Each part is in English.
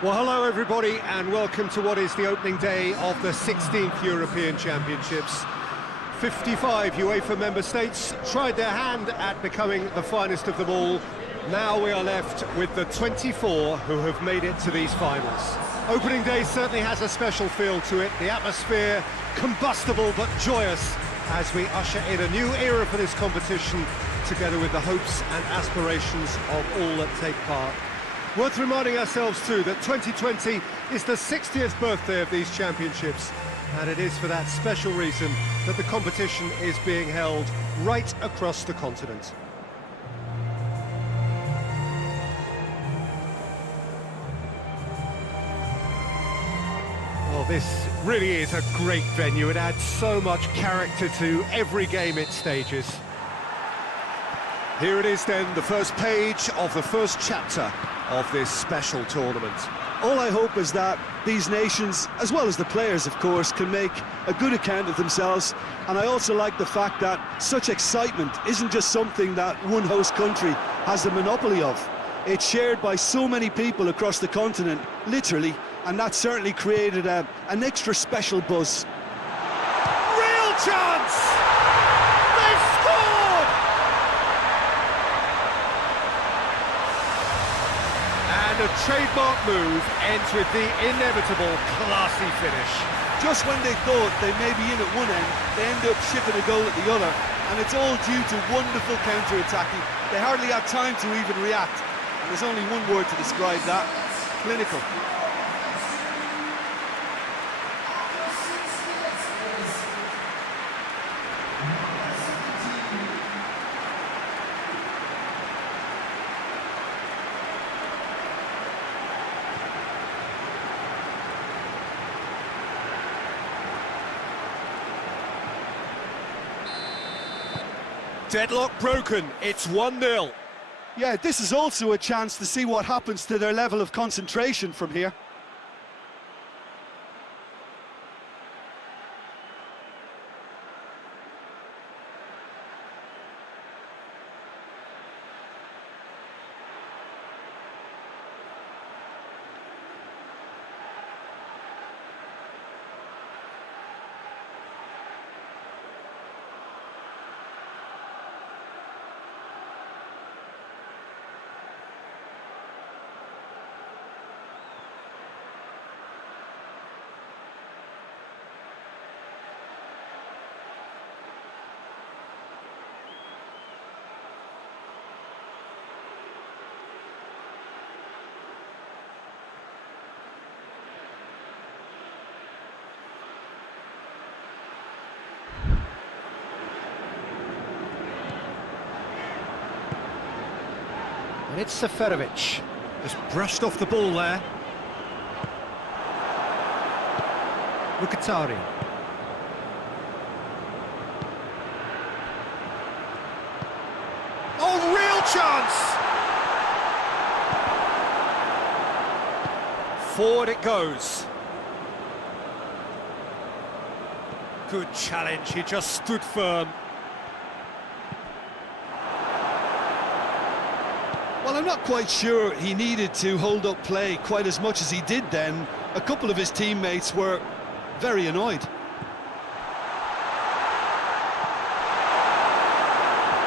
Well, hello everybody, and welcome to what is the opening day of the 16th European Championships. 55 Uefa member states tried their hand at becoming the finest of them all. Now we are left with the 24 who have made it to these finals. Opening day certainly has a special feel to it. The atmosphere, combustible but joyous, as we usher in a new era for this competition, together with the hopes and aspirations of all that take part. Worth reminding ourselves too that 2020 is the 60th birthday of these championships, and it is for that special reason that the competition is being held right across the continent. Well, this really is a great venue. It adds so much character to every game it stages. Here it is then, the first page of the first chapter of this special tournament. All I hope is that these nations, as well as the players of course, can make a good account of themselves, and I also like the fact that such excitement isn't just something that one host country has the monopoly of. It's shared by so many people across the continent, literally, and that certainly created an extra special buzz. Real chance! They've scored! And a trademark move ends with the inevitable classy finish. Just when they thought they may be in at one end, they end up shipping a goal at the other, and it's all due to wonderful counter-attacking. They hardly had time to even react, and there's only one word to describe that: clinical. Deadlock broken, it's 1-0. Yeah, this is also a chance to see what happens to their level of concentration from here. And it's Seferovic, just brushed off the ball there. Mkhitaryan. Oh, real chance! Forward it goes. Good challenge, he just stood firm. Well, I'm not quite sure he needed to hold up play quite as much as he did then. A couple of his teammates were very annoyed.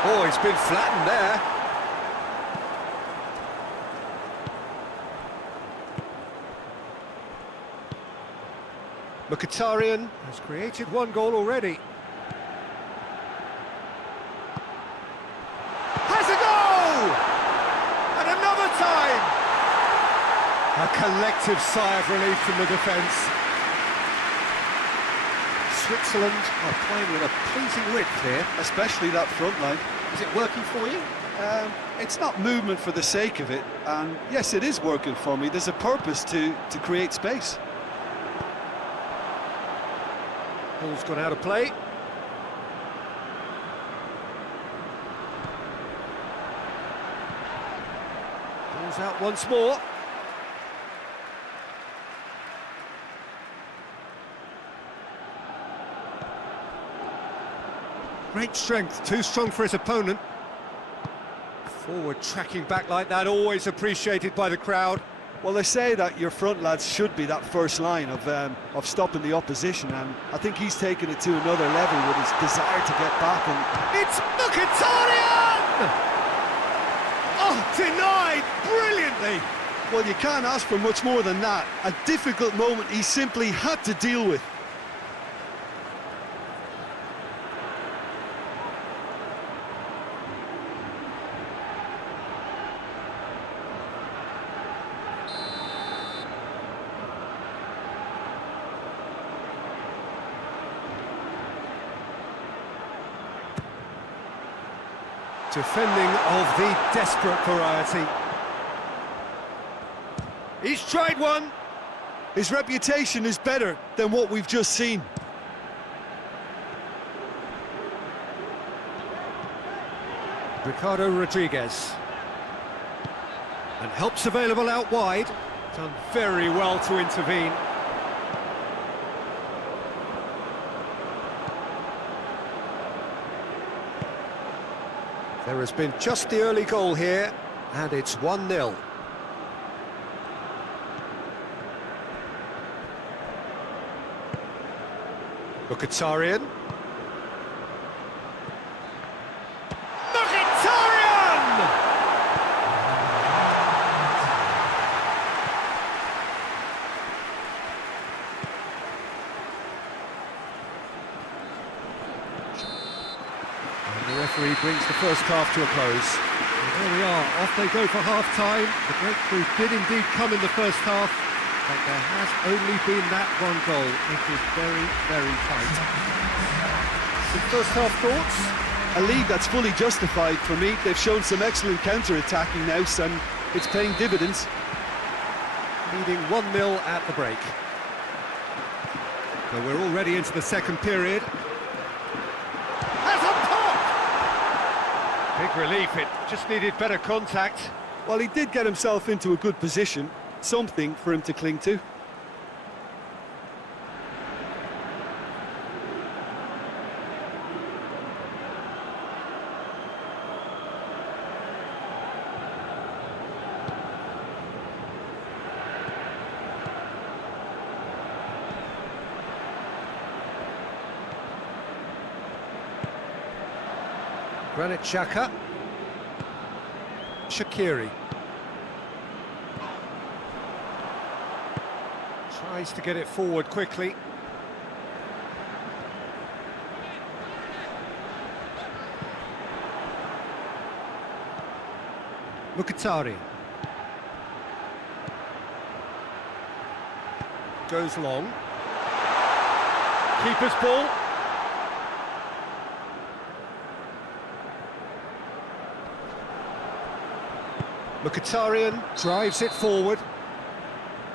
Oh, he's been flattened there. Mkhitaryan has created one goal already. Has a goal! And another time! A collective sigh of relief from the defence. Switzerland are playing with a pleasing width here. Especially that front line. Is it working for you? It's not movement for the sake of it, and yes, it is working for me. There's a purpose to create space. Ball's gone out of play. Ball's out once more. Great strength, too strong for his opponent. Forward tracking back like that, always appreciated by the crowd. Well, they say that your front lads should be that first line of stopping the opposition, and I think he's taken it to another level with his desire to get back. And It's Mkhitaryan! Oh, denied brilliantly! well, you can't ask for much more than that. A difficult moment he simply had to deal with. Defending of the desperate variety. He's tried one. His reputation is better than what we've just seen. Ricardo Rodriguez. And help's available out wide. Done very well to intervene. There has been just the early goal here, and it's 1-0. Mkhitaryan. Mkhitaryan! And the referee brings the first half to a close. And there we are, off they go for half-time. The breakthrough did indeed come in the first half, but there has only been that one goal. It is very, very tight. Some first half thoughts? A lead that's fully justified for me. They've shown some excellent counter-attacking now, and it's paying dividends. Leading 1-0 at the break. So we're already into the second period. Has a pop! Big relief, it just needed better contact. Well, he did get himself into a good position, something for him to cling to. Granit Xhaka. Shaqiri. Tries to get it forward quickly. Mkhitaryan. Goes long. Keeper's ball. Mkhitaryan drives it forward.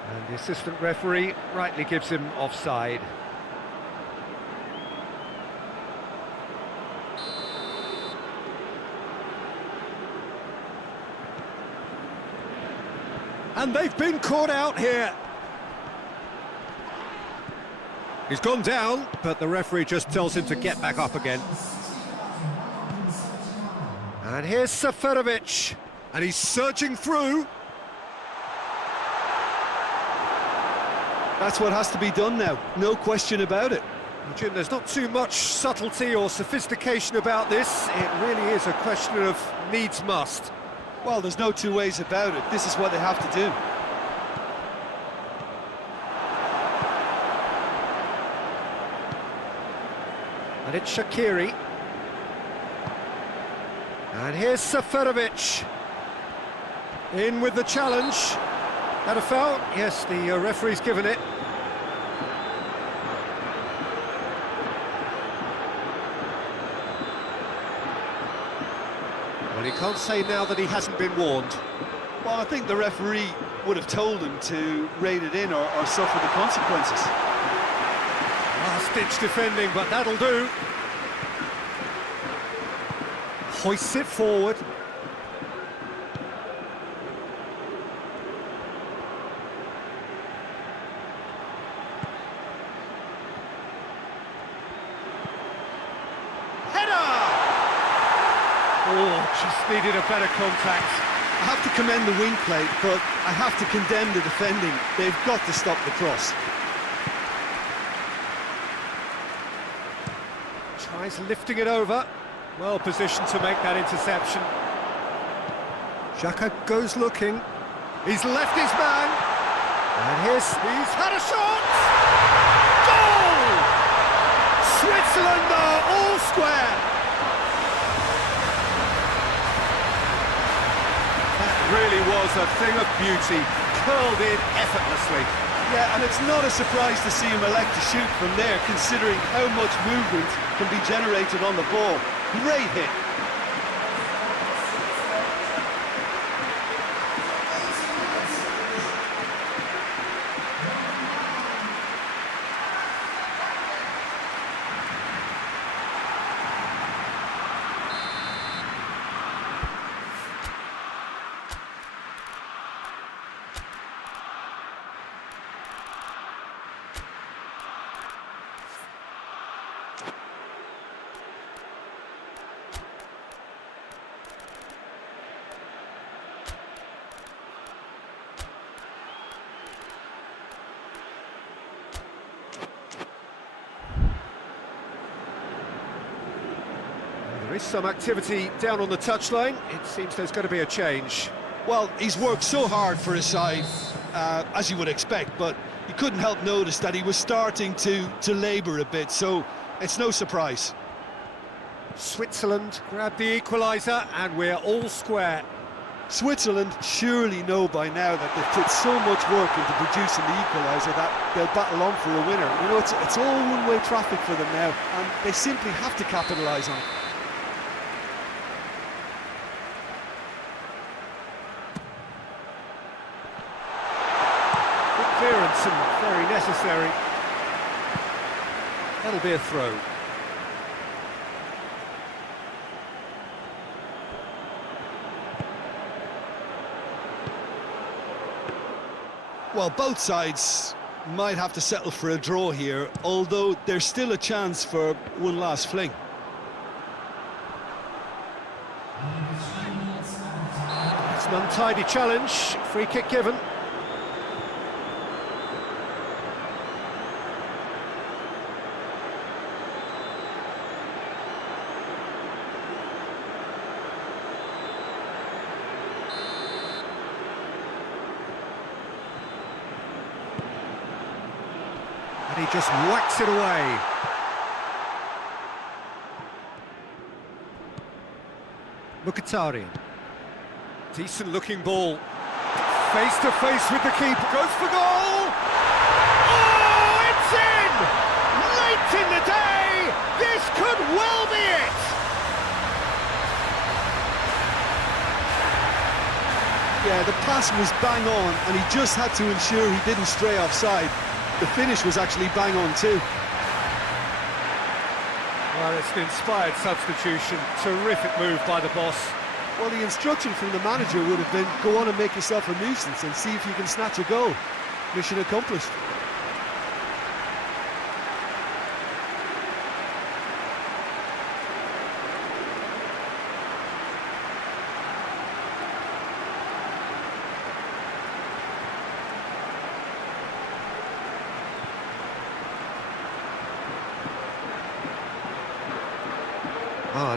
And the assistant referee rightly gives him offside. And they've been caught out here. He's gone down, but the referee just tells him to get back up again. And here's Seferovic. And he's surging through. That's what has to be done now, no question about it. Jim, there's not too much subtlety or sophistication about this. It really is a question of needs must. Well, there's no two ways about it. This is what they have to do. And it's Shaqiri. And here's Seferovic. In with the challenge. That a foul? Yes, the referee's given it. Well, he can't say now that he hasn't been warned. Well, I think the referee would have told him to rein it in or suffer the consequences. Last-ditch defending, but that'll do. Hoists it forward. Oh, just needed a better contact. I have to commend the wing play, but I have to condemn the defending. They've got to stop the cross. Tries lifting it over. Well positioned to make that interception. Xhaka goes looking. He's left his man. And he's had a shot! Goal! Switzerland are all square. That really was a thing of beauty, curled in effortlessly. Yeah, and it's not a surprise to see him elect to shoot from there, considering how much movement can be generated on the ball. Great hit. There is some activity down on the touchline. It seems there's going to be a change. Well, he's worked so hard for his side, as you would expect, but you couldn't help notice that he was starting to labour a bit, so it's no surprise. Switzerland grab the equaliser, and we're all square. Switzerland surely know by now that they've put so much work into producing the equaliser that they'll battle on for a winner. You know, it's all one-way traffic for them now, and they simply have to capitalise on it. Clearance and very necessary. That'll be a throw. Well, both sides might have to settle for a draw here, although there's still a chance for one last fling. It's an untidy challenge. Free kick given. And he just whacks it away. Mkhitaryan. Decent looking ball. Face to face with the keeper. Goes for goal! Oh, it's in! Late in the day! This could well be it! Yeah, the pass was bang on, and he just had to ensure he didn't stray offside. The finish was actually bang on too. Well, it's an inspired substitution. Terrific move by the boss. Well, the instruction from the manager would have been, go on and make yourself a nuisance and see if you can snatch a goal. Mission accomplished.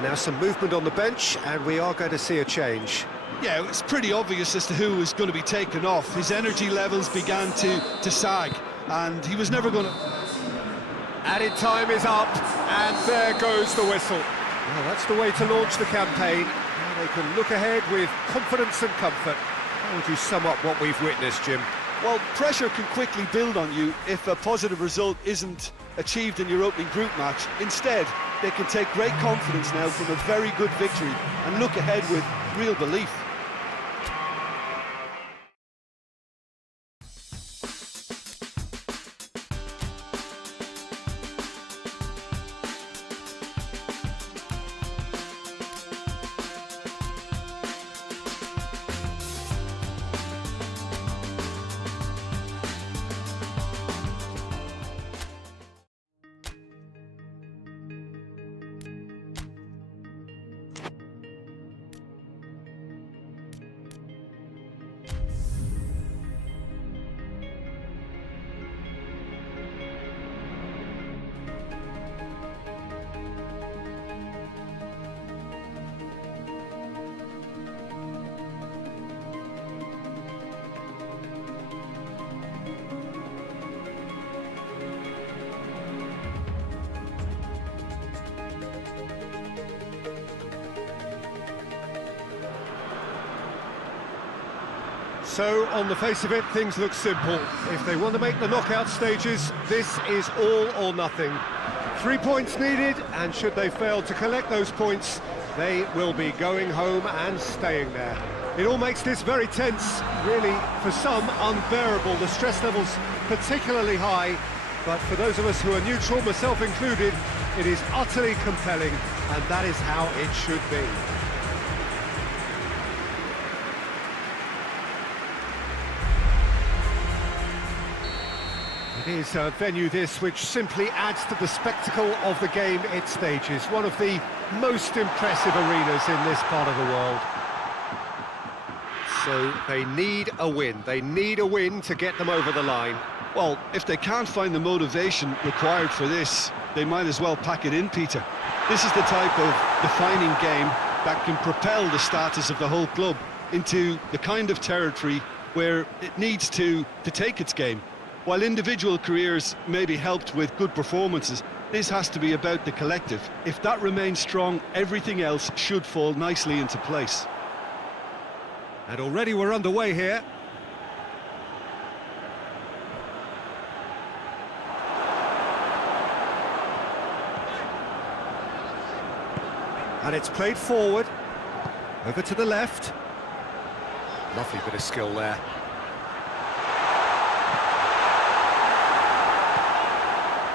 Now some movement on the bench, and we are going to see a change. Yeah, it's pretty obvious as to who was going to be taken off. His energy levels began to sag, and he was never going to... Added time is up, and there goes the whistle. Well, that's the way to launch the campaign. Now they can look ahead with confidence and comfort. How would you sum up what we've witnessed, Jim? Well, pressure can quickly build on you if a positive result isn't achieved in your opening group match. Instead, they can take great confidence now from a very good victory and look ahead with real belief. So, on the face of it, things look simple. If they want to make the knockout stages, this is all or nothing. 3 points needed, and should they fail to collect those points, they will be going home and staying there. It all makes this very tense, really, for some, unbearable. The stress levels particularly high, but for those of us who are neutral, myself included, it is utterly compelling, and that is how it should be. It is a venue this which simply adds to the spectacle of the game it stages. One of the most impressive arenas in this part of the world. So they need a win. They need a win to get them over the line. Well, if they can't find the motivation required for this, they might as well pack it in, Peter. This is the type of defining game that can propel the status of the whole club into the kind of territory where it needs to take its game. While individual careers may be helped with good performances, this has to be about the collective. If that remains strong, everything else should fall nicely into place. And already we're underway here. And it's played forward, over to the left. Lovely bit of skill there.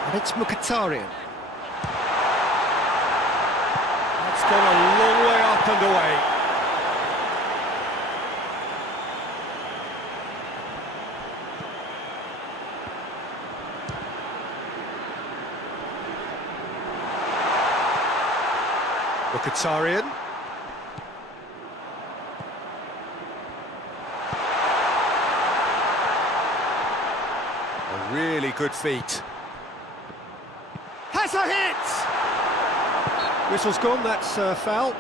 And it's Mkhitaryan. That's gone a long way up and away. Mkhitaryan. A really good feat. Has a hit! Whistle's gone, that's foul.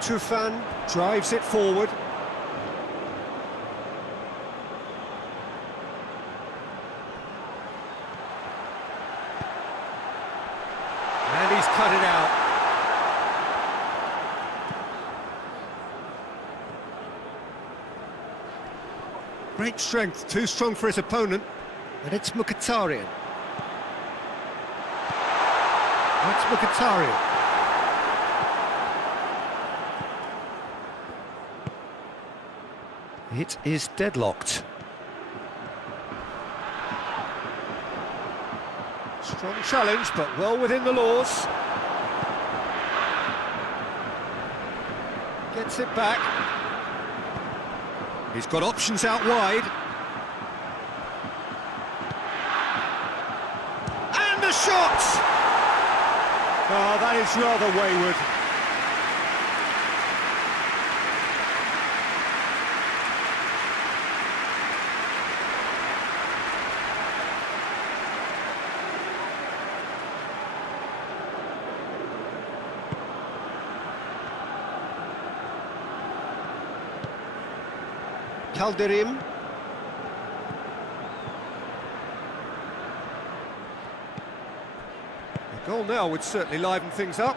Tufan drives it forward. And he's cut it out. Great strength, too strong for his opponent. And it's Mkhitaryan. That's Mkhitaryan. It is deadlocked. Strong challenge, but well within the laws. Gets it back. He's got options out wide. And the shot! Oh, that is rather wayward. Calderim. A goal now would certainly liven things up.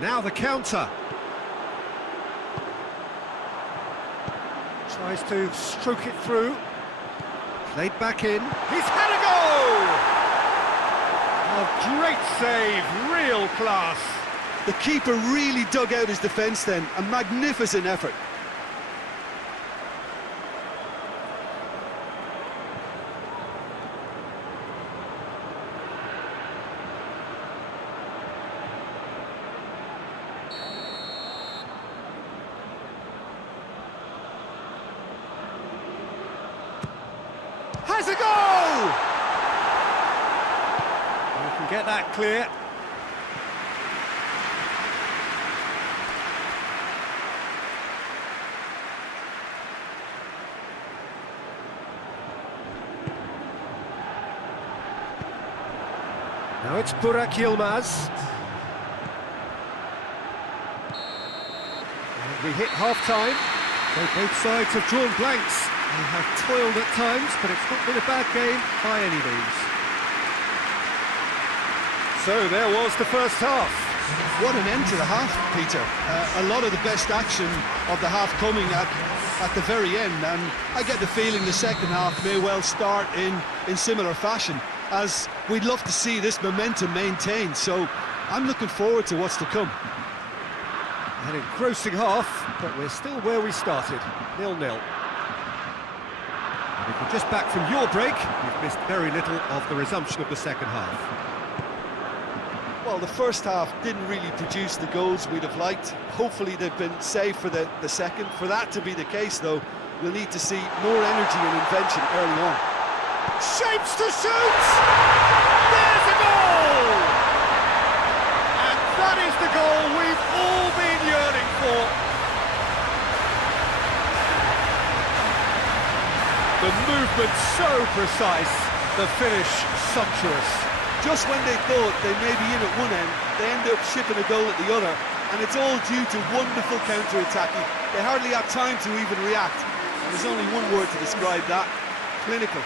Now the counter. Tries to stroke it through. Played back in. He's had a goal! A great save, real class. The keeper really dug out his defence then, a magnificent effort. Has a goal! You can get that clear. Now it's Burak Yilmaz. And we hit half-time. So both sides have drawn blanks. They have toiled at times, but it's not been a bad game by any means. So there was the first half. What an end to the half, Peter. A lot of the best action of the half coming at the very end, and I get the feeling the second half may well start in similar fashion, as we'd love to see this momentum maintained. So I'm looking forward to what's to come. An engrossing half, but we're still where we started, 0-0. And if you're just back from your break, you've missed very little of the resumption of the second half. Well, the first half didn't really produce the goals we'd have liked. Hopefully they've been saved for the second. For that to be the case, though, we'll need to see more energy and invention early on. Shapes to shoot! There's a goal! And that is the goal we've all been yearning for. The movement so precise, the finish sumptuous. Just when they thought they may be in at one end, they end up shipping a goal at the other, and it's all due to wonderful counter-attacking. They hardly have time to even react, and there's only one word to describe that: clinical.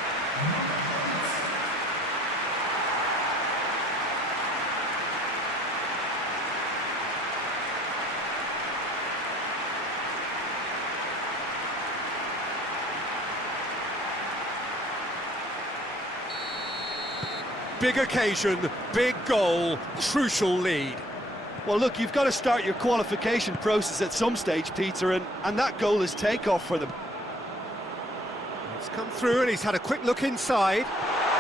Big occasion, big goal, crucial lead. Well, look, you've got to start your qualification process at some stage, Peter, and that goal is takeoff for them. It's come through and he's had a quick look inside.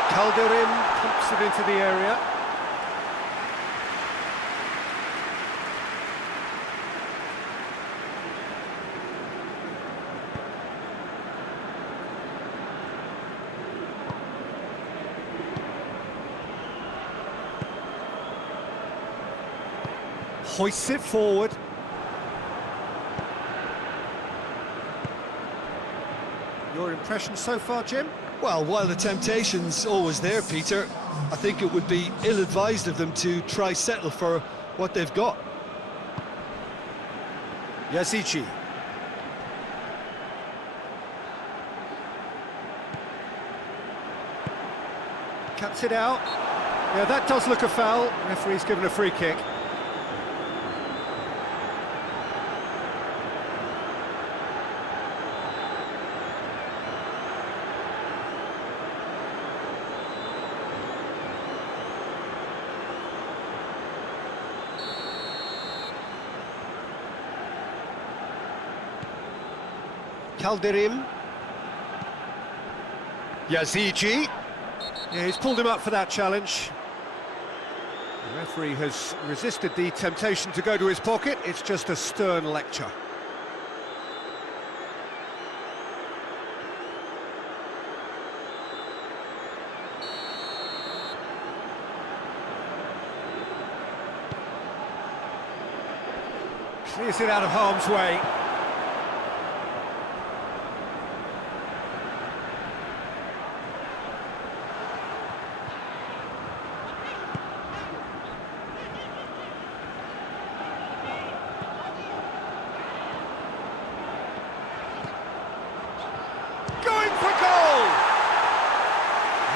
Calderim pumps it into the area. Hoists it forward. Your impression so far, Jim? Well, while the temptation's always there, Peter, I think it would be ill-advised of them to try settle for what they've got. Yazici. Cuts it out. Yeah, that does look a foul. Referee's given a free kick. Calderim. Yazici. Yeah, he's pulled him up for that challenge. The referee has resisted the temptation to go to his pocket. It's just a stern lecture. Clears it out of harm's way.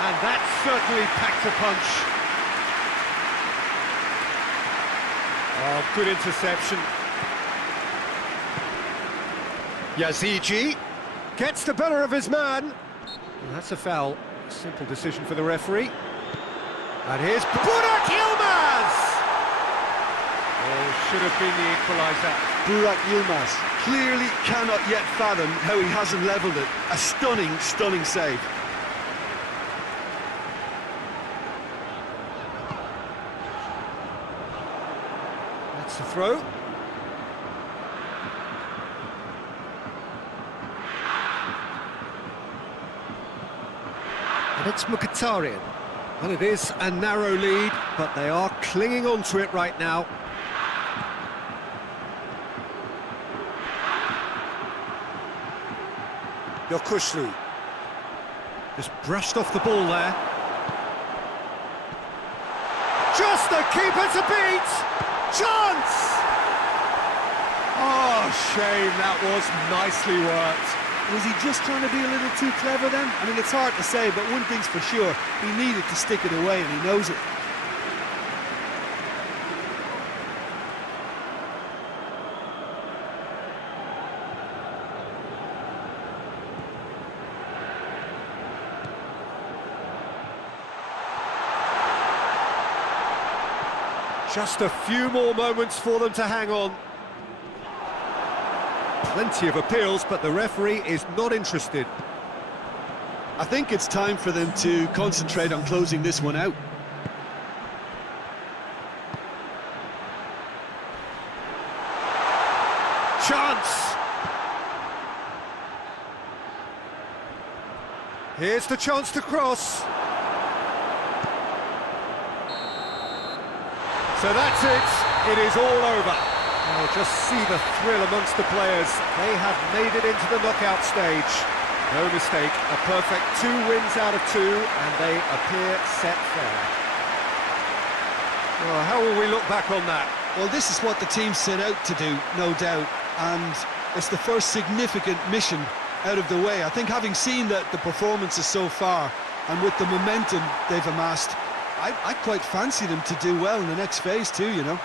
And that certainly packed a punch. Oh, good interception. Yazici gets the better of his man. Well, that's a foul. Simple decision for the referee. And here's Burak Yilmaz! Oh, should have been the equaliser. Burak Yilmaz clearly cannot yet fathom how he hasn't levelled it. A stunning, stunning save. That's the throw. And it's Mkhitaryan. Well, it is a narrow lead, but they are clinging on to it right now. Yokushlu just brushed off the ball there. Just the keeper to beat! Chance! Oh, shame, that was nicely worked. Was he just trying to be a little too clever then? I mean, it's hard to say, but one thing's for sure, he needed to stick it away and he knows it. Just a few more moments for them to hang on. Plenty of appeals, but the referee is not interested. I think it's time for them to concentrate on closing this one out. Chance! Here's the chance to cross. So that's it. It is all over. Oh, just see the thrill amongst the players. They have made it into the knockout stage. No mistake, a perfect 2 wins out of 2, and they appear set fair. Well, how will we look back on that? Well, this is what the team set out to do, no doubt, and it's the first significant mission out of the way. I think having seen the performances so far, and with the momentum they've amassed, I quite fancy them to do well in the next phase too, you know.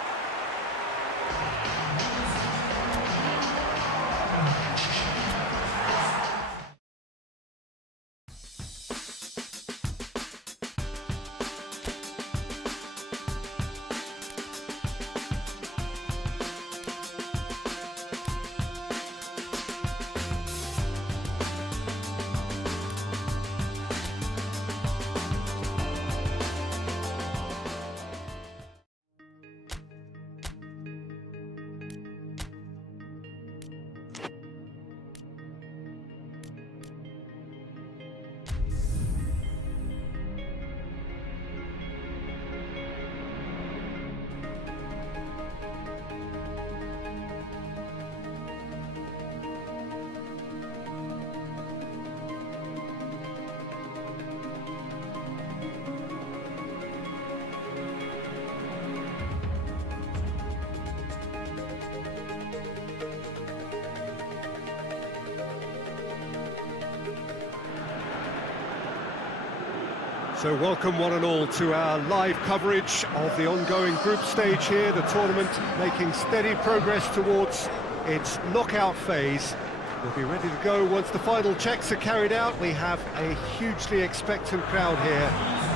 So welcome one and all to our live coverage of the ongoing group stage here, the tournament making steady progress towards its knockout phase. We'll be ready to go once the final checks are carried out. We have a hugely expectant crowd here.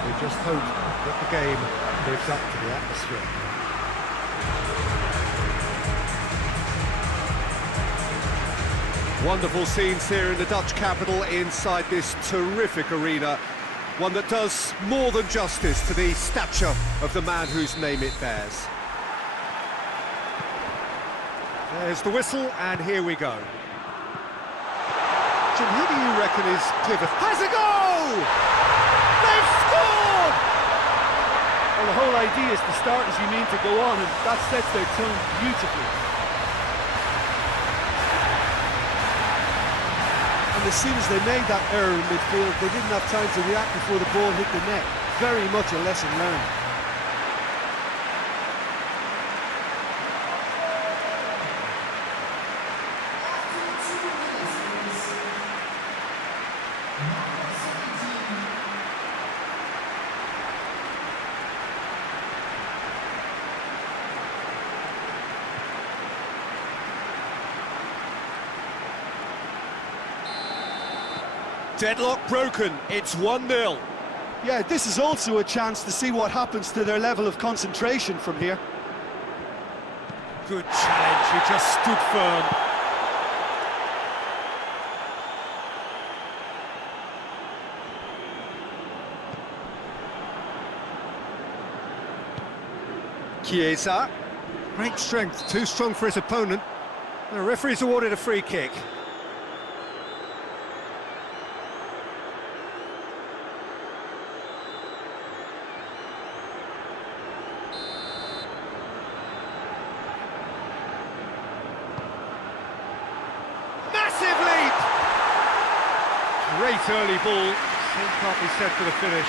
We just hope that the game lives up to the atmosphere. Wonderful scenes here in the Dutch capital inside this terrific arena. One that does more than justice to the stature of the man whose name it bears. There's the whistle, and here we go. Jim, who do you reckon is clever? Has a goal! They've scored! Well, the whole idea is to start as you mean to go on, and that sets their tone beautifully. And as soon as they made that error in midfield, they didn't have time to react before the ball hit the net. Very much a lesson learned. Deadlock broken, it's 1-0. Yeah, this is also a chance to see what happens to their level of concentration from here. Good challenge, he just stood firm. Chiesa, great strength, too strong for his opponent. The referee's awarded a free kick. Great early ball, same can't be said for the finish.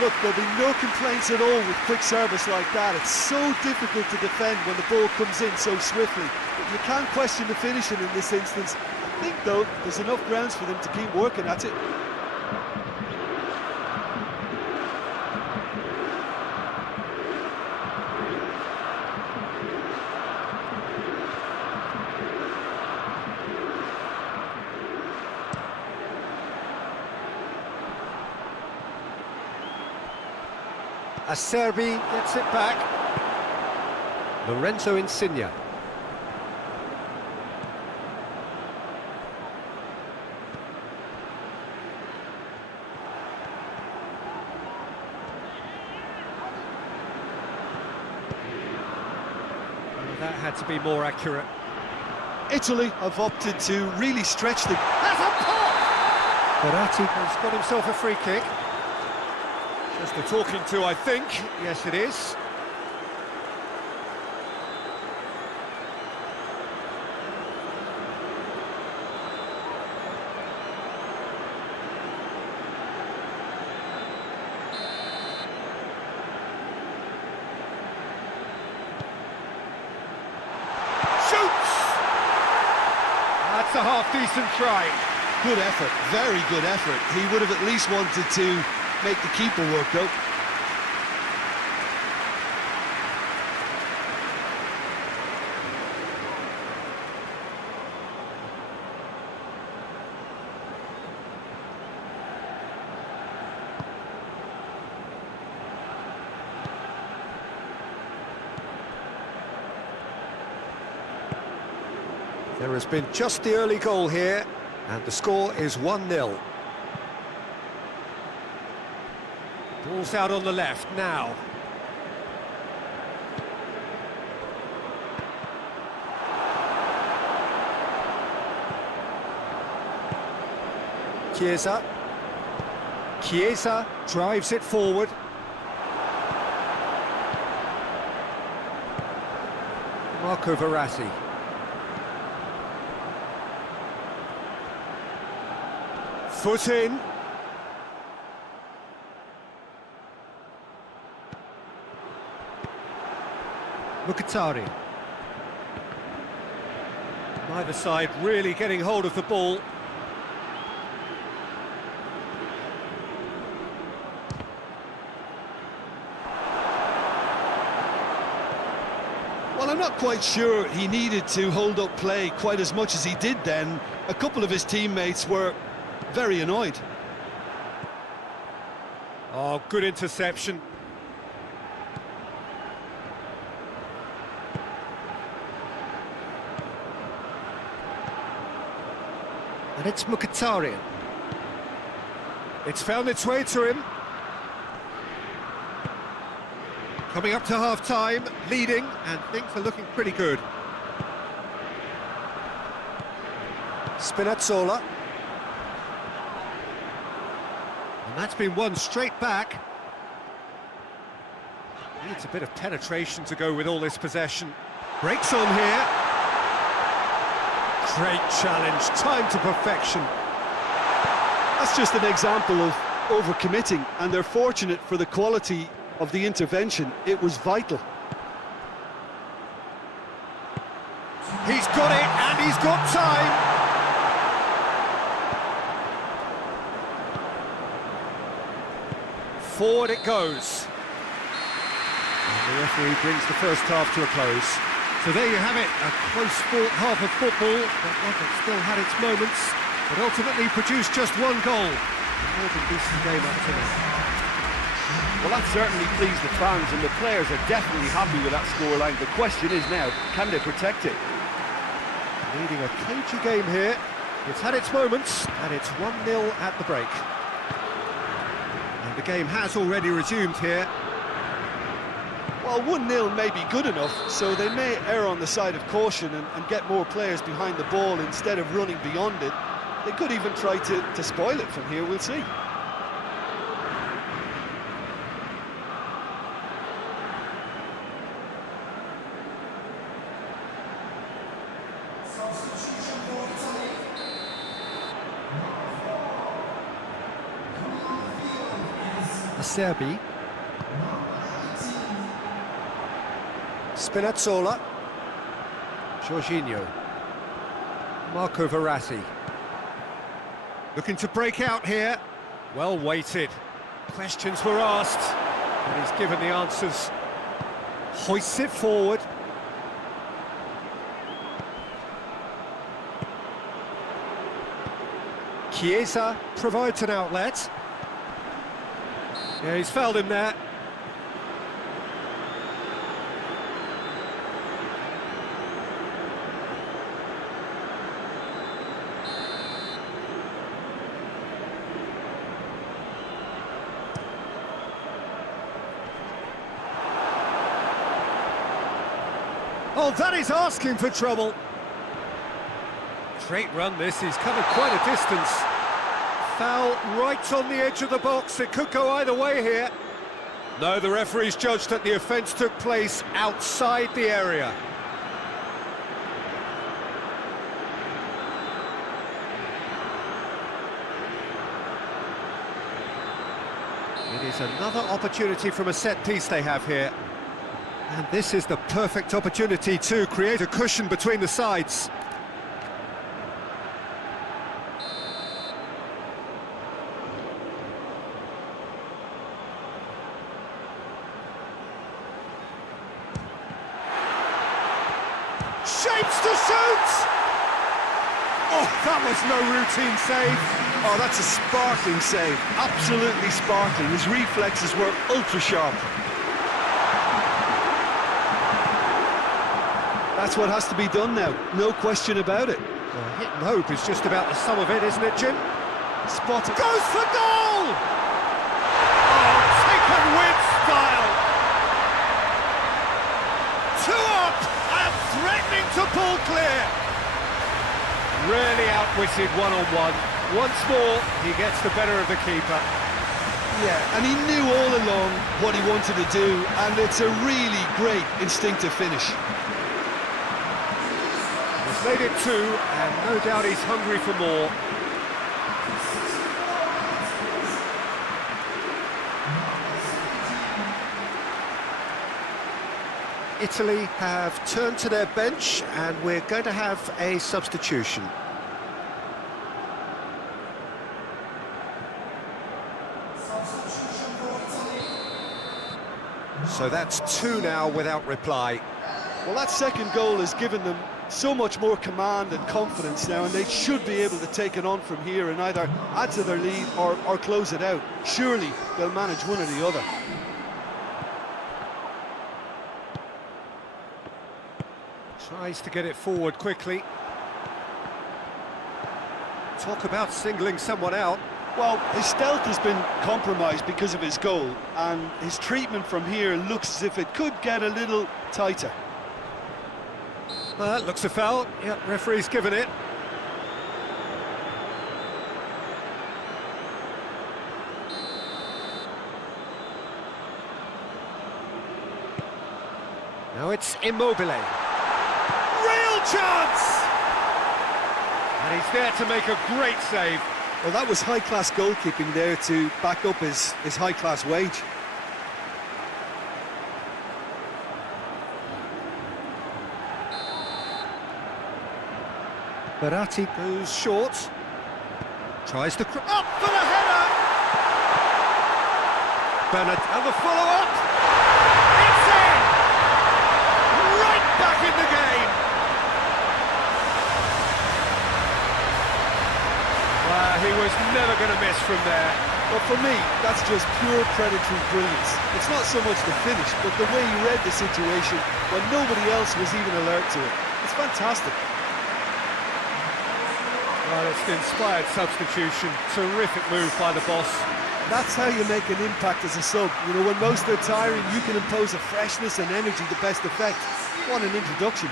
Look, there'll be no complaints at all with quick service like that. It's so difficult to defend when the ball comes in so swiftly. But you can't question the finishing in this instance. I think, though, there's enough grounds for them to keep working at it. Acerbi gets it back. Lorenzo Insigne. That had to be more accurate. Italy have opted to really stretch the... That's a pop! Verratti has got himself a free kick. Just a talking to, I think. Yes, it is. Shoots! That's a half-decent try. Good effort, very good effort. He would have at least wanted to make the keeper work, though. There has been just the early goal here, and the score is 1-0. Ball's out on the left now. Chiesa drives it forward. Marco Verratti. Foot in. Mkhitaryan. Neither side really getting hold of the ball. Well, I'm not quite sure he needed to hold up play quite as much as he did then. A couple of his teammates were very annoyed. Oh, good interception. And it's Mkhitaryan. It's found its way to him. Coming up to half-time, leading, and things are looking pretty good. Spinazzola. And that's been won straight back. Needs a bit of penetration to go with all this possession. Breaks on here. Great challenge, time to perfection. That's just an example of overcommitting, and they're fortunate for the quality of the intervention. It was vital. He's got it, and he's got time. Forward it goes. And the referee brings the first half to a close. So there you have it, a close-fought half of football, but one that still had its moments, but ultimately produced just one goal. A more than decent game up to now. Well, that certainly pleased the fans, and the players are definitely happy with that scoreline. The question is now, can they protect it? Leading a cagey game here. It's had its moments, and it's 1-0 at the break. And the game has already resumed here. Well, 1-0 may be good enough, so they may err on the side of caution and get more players behind the ball instead of running beyond it. They could even try to spoil it from here, we'll see. Acerbi. Spinazzola. Jorginho. Marco Verratti. Looking to break out here. Well weighted. Questions were asked, and he's given the answers. Hoists it forward. Chiesa provides an outlet. Yeah, he's fouled him there. Oh, that is asking for trouble. Great run this, he's covered quite a distance. Foul right on the edge of the box, it could go either way here. No, the referee's judged that the offence took place outside the area. It is another opportunity from a set piece they have here. And this is the perfect opportunity to create a cushion between the sides. Shapes to shoot! Oh, that was no routine save. Oh, that's a sparkling save. Absolutely sparkling. His reflexes were ultra sharp. That's what has to be done now, no question about it. Well, hit and hope is just about the sum of it, isn't it, Jim? Spotted. Goes for goal! Oh, taken with style! Two up and threatening to pull clear. Really outwitted one-on-one. Once more, he gets the better of the keeper. Yeah, and he knew all along what he wanted to do, and it's a really great instinctive finish. He's made it two, and no doubt he's hungry for more. Italy have turned to their bench, and we're going to have a substitution. So that's two now without reply. Well, that second goal has given them so much more command and confidence now, and they should be able to take it on from here and either add to their lead or close it out. Surely they'll manage one or the other. Tries to get it forward quickly. Talk about singling someone out. Well, his stealth has been compromised because of his goal, and his treatment from here looks as if it could get a little tighter. Well, that looks a foul. Yep, referee's given it. Now it's Immobile. Real chance! And he's there to make a great save. Well, that was high-class goalkeeping there to back up his high-class wage. Verratti goes short. Tries to... up for the header! Bernard, and the follow-up! It's in! Right back in the game! He was never going to miss from there. Well, for me, that's just pure predatory brilliance. It's not so much the finish, but the way he read the situation when nobody else was even alert to it. It's fantastic. Well, it's an inspired substitution. Terrific move by the boss. That's how you make an impact as a sub. You know, when most are tiring, you can impose a freshness and energy to best effect. What an introduction.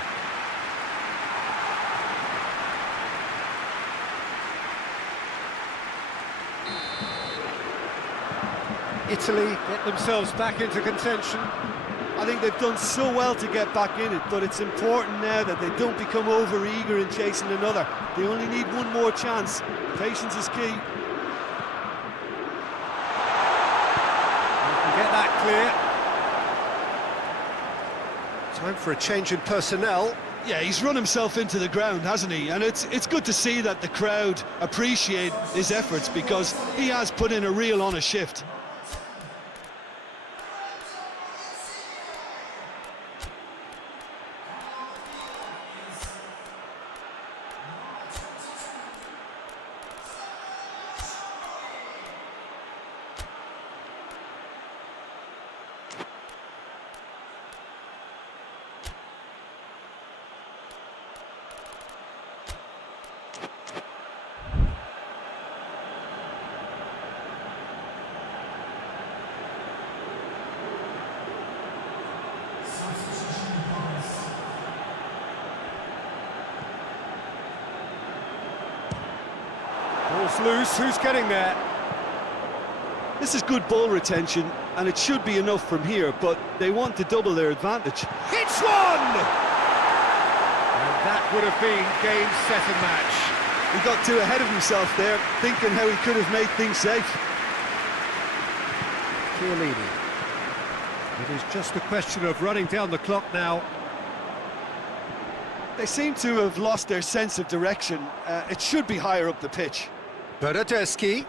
Italy get themselves back into contention. I think they've done so well to get back in it, but it's important now that they don't become over-eager in chasing another. They only need one more chance. Patience is key. clear. Time for a change in personnel. Yeah, he's run himself into the ground, hasn't he? And it's good to see that the crowd appreciate his efforts, because he has put in a real honest shift. Ball's loose, who's getting there? This is good ball retention, and it should be enough from here, but they want to double their advantage. Hits one! And that would have been game, set and match. He got too ahead of himself there, thinking how he could have made things safe. Chiellini. It is just a question of running down the clock now. They seem to have lost their sense of direction. It should be higher up the pitch. Bernardeschi.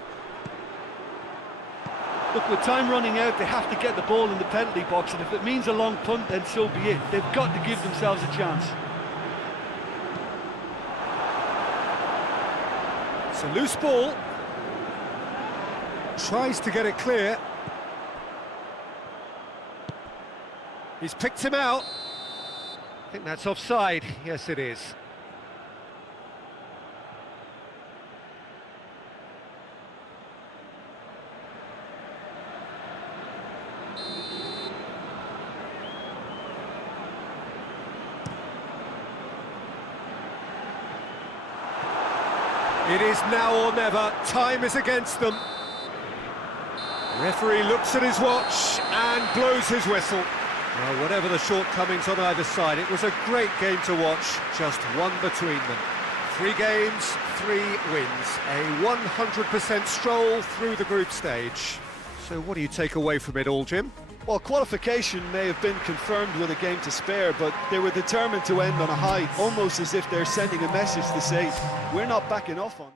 Look, with time running out, they have to get the ball in the penalty box, and if it means a long punt, then so be it. They've got to give themselves a chance. It's a loose ball. Tries to get it clear. He's picked him out. I think that's offside. Yes, it is. It is now or never. Time is against them. Referee looks at his watch and blows his whistle. Well, whatever the shortcomings on either side, it was a great game to watch, just one between them. 3 games, 3 wins, a 100% stroll through the group stage. So what do you take away from it all, Jim? Well, qualification may have been confirmed with a game to spare, but they were determined to end on a high, almost as if they're sending a message to say, we're not backing off on.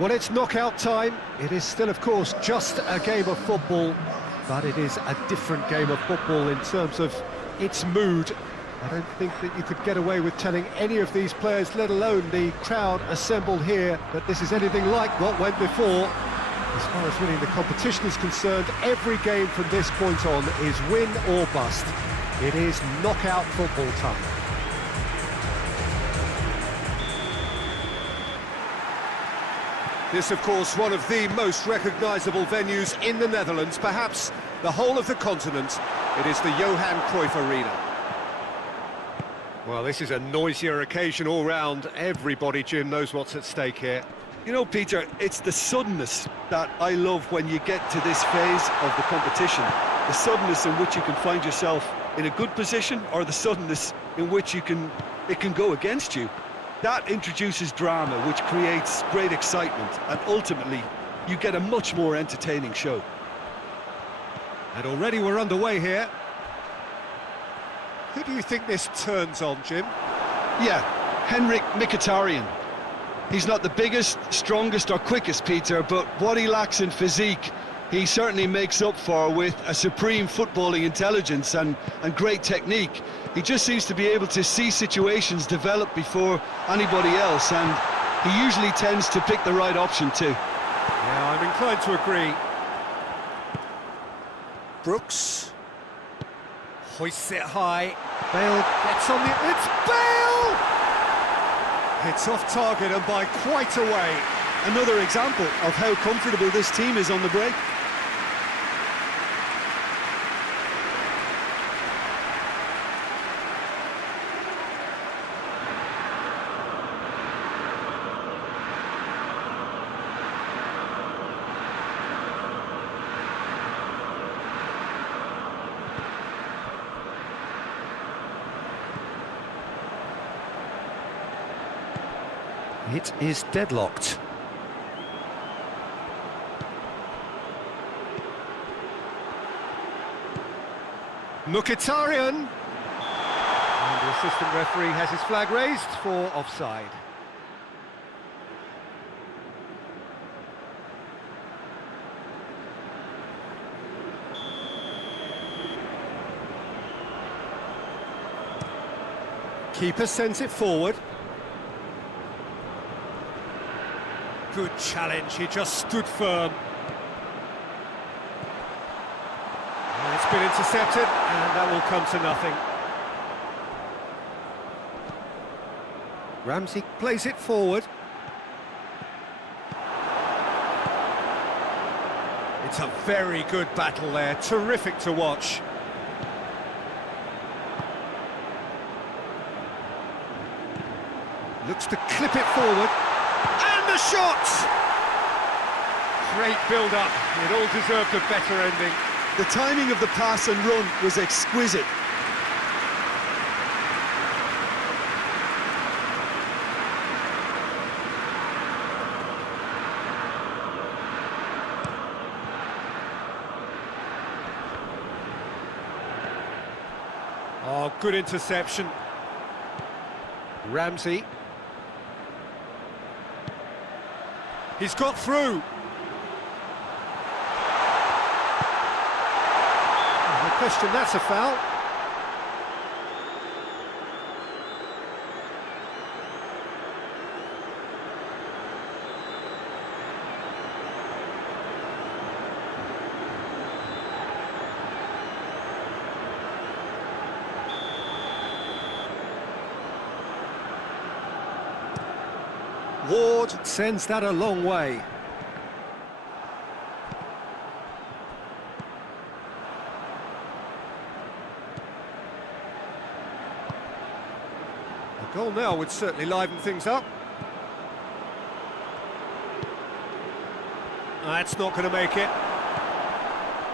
Well, it's knockout time. It is still, of course, just a game of football, but it is a different game of football in terms of its mood. I don't think that you could get away with telling any of these players, let alone the crowd assembled here, that this is anything like what went before. As far as winning the competition is concerned, every game from this point on is win or bust. It is knockout football time. This, of course, one of the most recognisable venues in the Netherlands, perhaps the whole of the continent. It is the Johan Cruyff Arena. Well, this is a noisier occasion all round. Everybody, Jim, knows what's at stake here. You know, Peter, it's the suddenness that I love when you get to this phase of the competition. The suddenness in which you can find yourself in a good position or the suddenness in which it can go against you. That introduces drama, which creates great excitement, and ultimately you get a much more entertaining show. And already we're underway here. Who do you think this turns on, Jim? Yeah, Henrik Mkhitaryan. He's not the biggest, strongest or quickest, Peter, but what he lacks in physique, he certainly makes up for with a supreme footballing intelligence and great technique. He just seems to be able to see situations develop before anybody else, and he usually tends to pick the right option too. Yeah, I'm inclined to agree. Brooks hoists it high. Bale gets on the... It's Bale! It's off target and by quite a way. Another example of how comfortable this team is on the break. It is deadlocked. Mkhitaryan! And the assistant referee has his flag raised for offside. Keeper sends it forward. Good challenge, he just stood firm. And it's been intercepted, and that will come to nothing. Ramsey plays it forward. It's a very good battle there, terrific to watch. Looks to clip it forward. And the shot! Great build-up. It all deserved a better ending. The timing of the pass and run was exquisite. Oh, good interception. Ramsey. He's got through. No question, that's a foul. Ward sends that a long way. A goal now would certainly liven things up. That's not going to make it.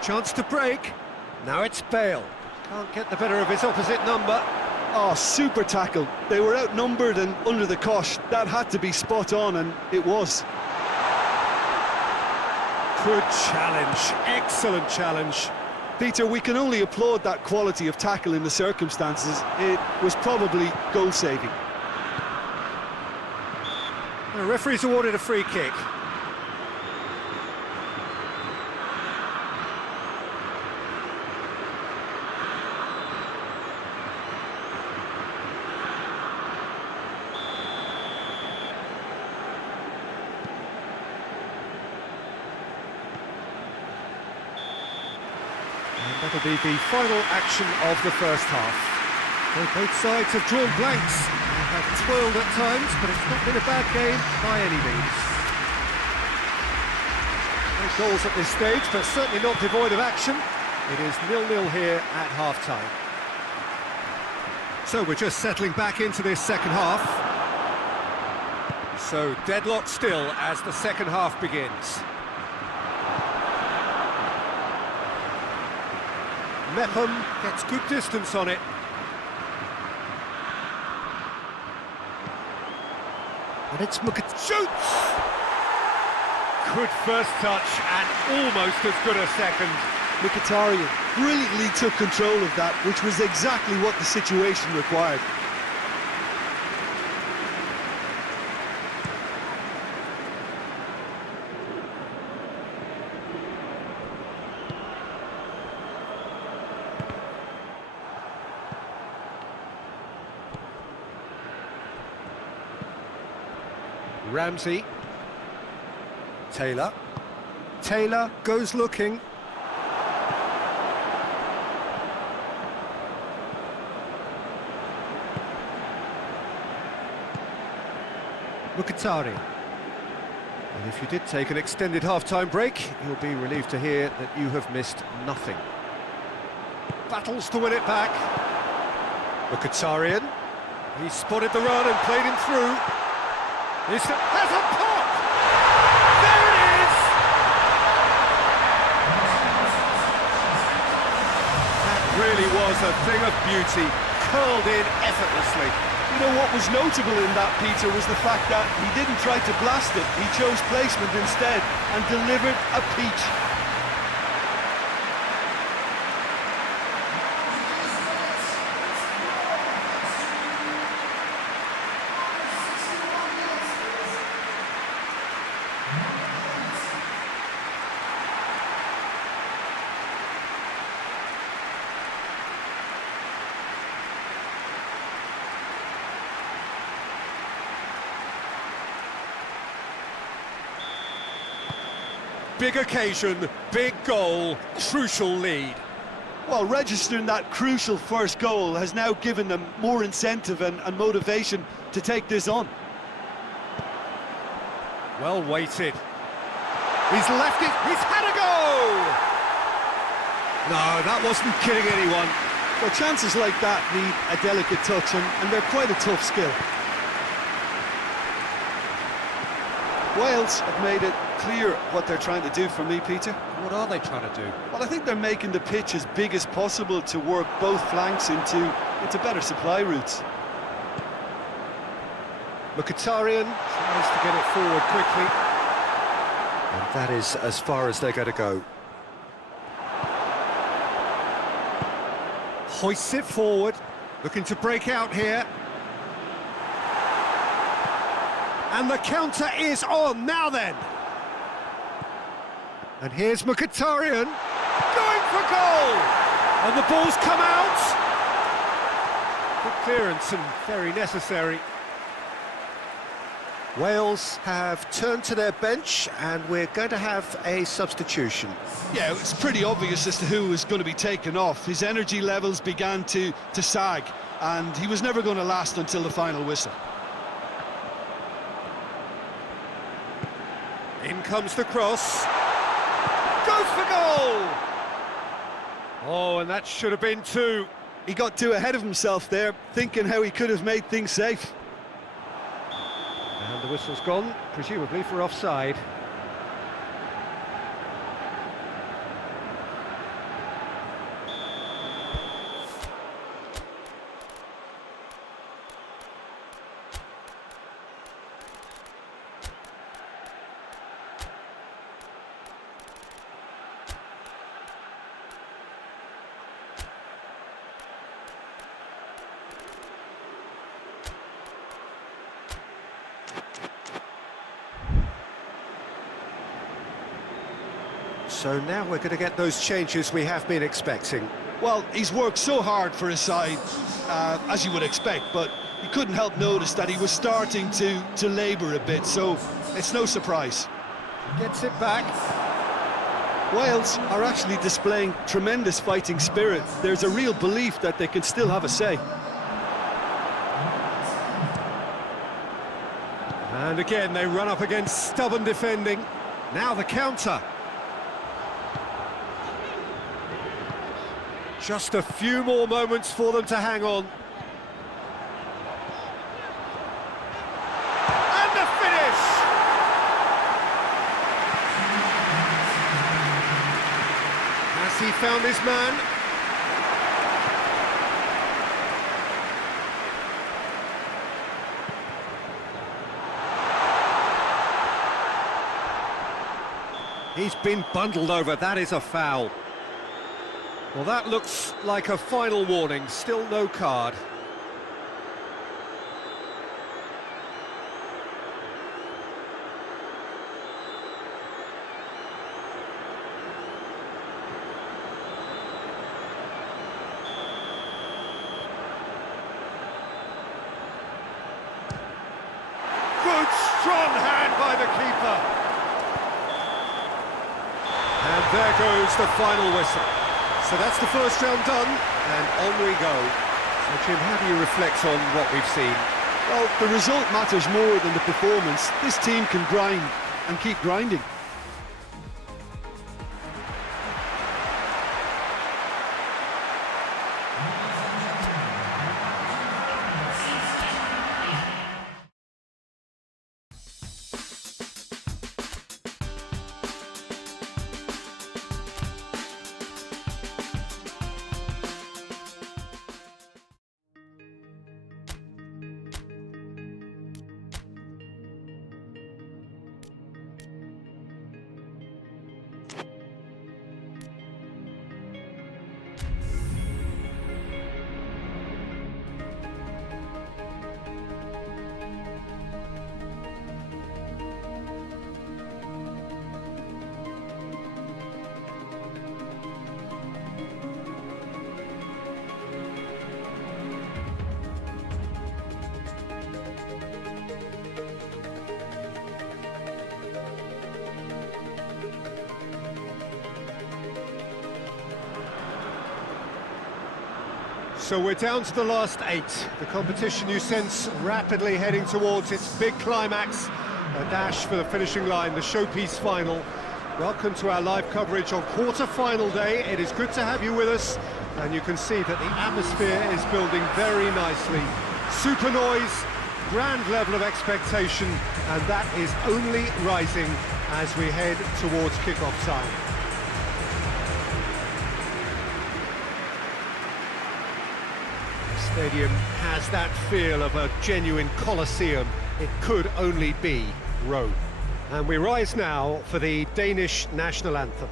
Chance to break. Now it's Bale. Can't get the better of his opposite number. Oh, super tackle. They were outnumbered and under the cosh. That had to be spot on, and it was. Good challenge, excellent challenge. Peter, we can only applaud that quality of tackle in the circumstances. It was probably goal-saving. The referee's awarded a free kick. That'll be the final action of the first half. Well, both sides have drawn blanks. They have twirled at times, but it's not been a bad game by any means. No goals at this stage, but certainly not devoid of action. It is 0-0 here at half-time. So we're just settling back into this second half. So deadlock still as the second half begins. Mepham gets good distance on it. And it's shoots! Good first touch and almost as good a second. Mkhitaryan brilliantly took control of that, which was exactly what the situation required. Ramsey. Taylor. Taylor goes looking. Mkhitaryan. And if you did take an extended half-time break, you'll be relieved to hear that you have missed nothing. Battles to win it back. Mkhitaryan. He spotted the run and played him through. Has a pop! There it is! That really was a thing of beauty, curled in effortlessly. You know what was notable in that, Peter, was the fact that he didn't try to blast it. He chose placement instead and delivered a peach. Big occasion, big goal, crucial lead. Well, registering that crucial first goal has now given them more incentive and motivation to take this on. Well weighted. He's left it, he's had a go! No, that wasn't kidding anyone. Well, chances like that need a delicate touch, and they're quite a tough skill. Wales have made it clear what they're trying to do for me, Peter. What are they trying to do? Well, I think they're making the pitch as big as possible to work both flanks into better supply routes. Mkhitaryan tries to get it forward quickly. And that is as far as they're going to go. Hoists it forward, looking to break out here. And the counter is on, now then. And here's Mkhitaryan, going for goal! And the ball's come out! Good clearance and very necessary. Wales have turned to their bench and we're going to have a substitution. Yeah, it's pretty obvious as to who was going to be taken off. His energy levels began to sag, and he was never going to last until the final whistle. In comes the cross. Goes for goal! Oh, and that should have been two. He got too ahead of himself there, thinking how he could have made things safe. And the whistle's gone, presumably for offside. So now we're going to get those changes we have been expecting. Well, he's worked so hard for his side, as you would expect, but you couldn't help notice that he was starting to labour a bit, so it's no surprise. Gets it back. Wales are actually displaying tremendous fighting spirit. There's a real belief that they can still have a say. And again, they run up against stubborn defending. Now the counter. Just a few more moments for them to hang on. And the finish! Has he found his man? He's been bundled over, that is a foul. Well, that looks like a final warning, still no card. Good, strong hand by the keeper. And there goes the final whistle. So that's the first round done, and on we go. So Jim, how do you reflect on what we've seen? Well, the result matters more than the performance. This team can grind and keep grinding. So we're down to the last 8. The competition, you sense, rapidly heading towards its big climax. A dash for the finishing line, the showpiece final. Welcome to our live coverage on quarter-final day. It is good to have you with us, and you can see that the atmosphere is building very nicely. Super noise, grand level of expectation, and that is only rising as we head towards kick-off time. The stadium has that feel of a genuine Colosseum. It could only be Rome. And we rise now for the Danish national anthem.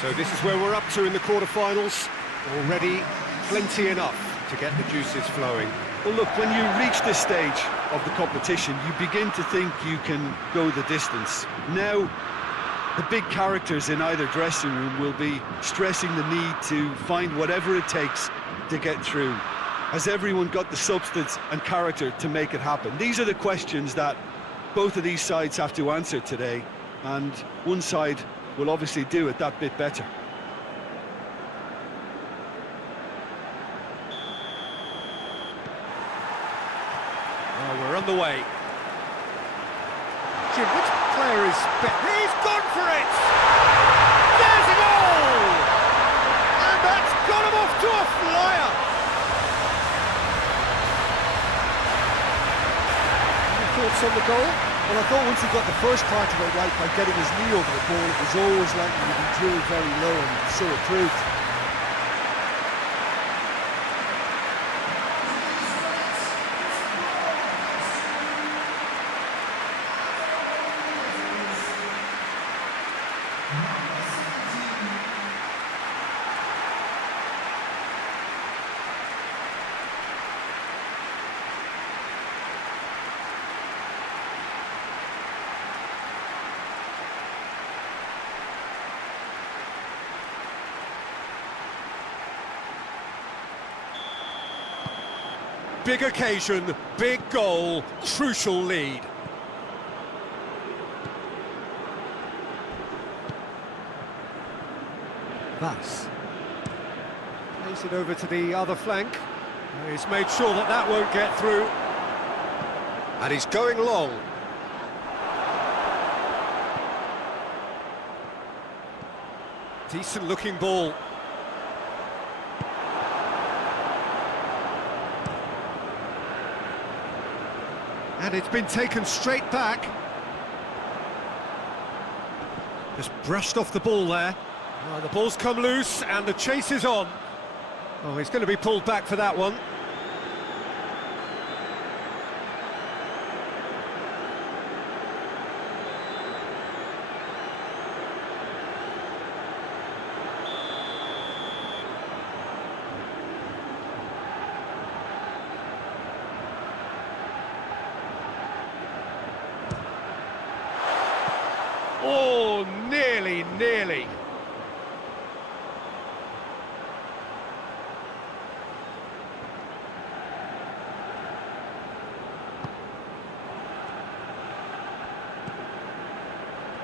So this is where we're up to in the quarterfinals. Already plenty enough to get the juices flowing. Well, look, when you reach this stage of the competition, you begin to think you can go the distance. Now, the big characters in either dressing room will be stressing the need to find whatever it takes to get through. Has everyone got the substance and character to make it happen? These are the questions that both of these sides have to answer today, and one side will obviously do it that bit better. Oh, we're on the way. Jim, which player is better? He's gone for it! There's a goal! And that's got him off to a flyer! Any thoughts on the goal? Well, I thought once he got the first part of it right by getting his knee over the ball, it was always likely to be drilled very low, and so it proved. Big occasion, big goal, crucial lead. Thus, plays it over to the other flank. He's made sure that that won't get through. And he's going long. Decent looking ball. And it's been taken straight back. Just brushed off the ball there. Oh, the ball's come loose and the chase is on. Oh, he's going to be pulled back for that one. Oh, nearly.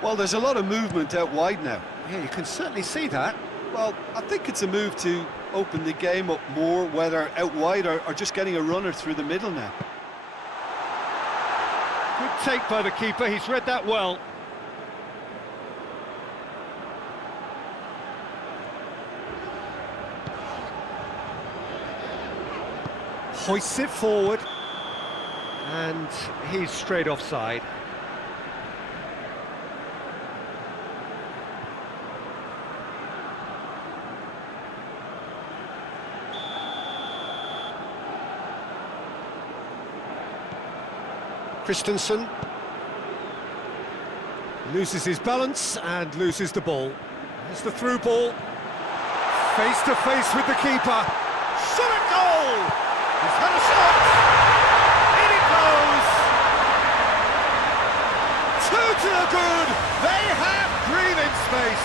Well, there's a lot of movement out wide now. Yeah, you can certainly see that. Well, I think it's a move to open the game up more, whether out wide or just getting a runner through the middle now. Good take by the keeper, he's read that well. Hoists it forward, and he's straight offside. Christensen loses his balance and loses the ball. There's the through ball, face to face with the keeper. Shot at goal! He's had a shot! In it goes! Two to the good! They have breathing space!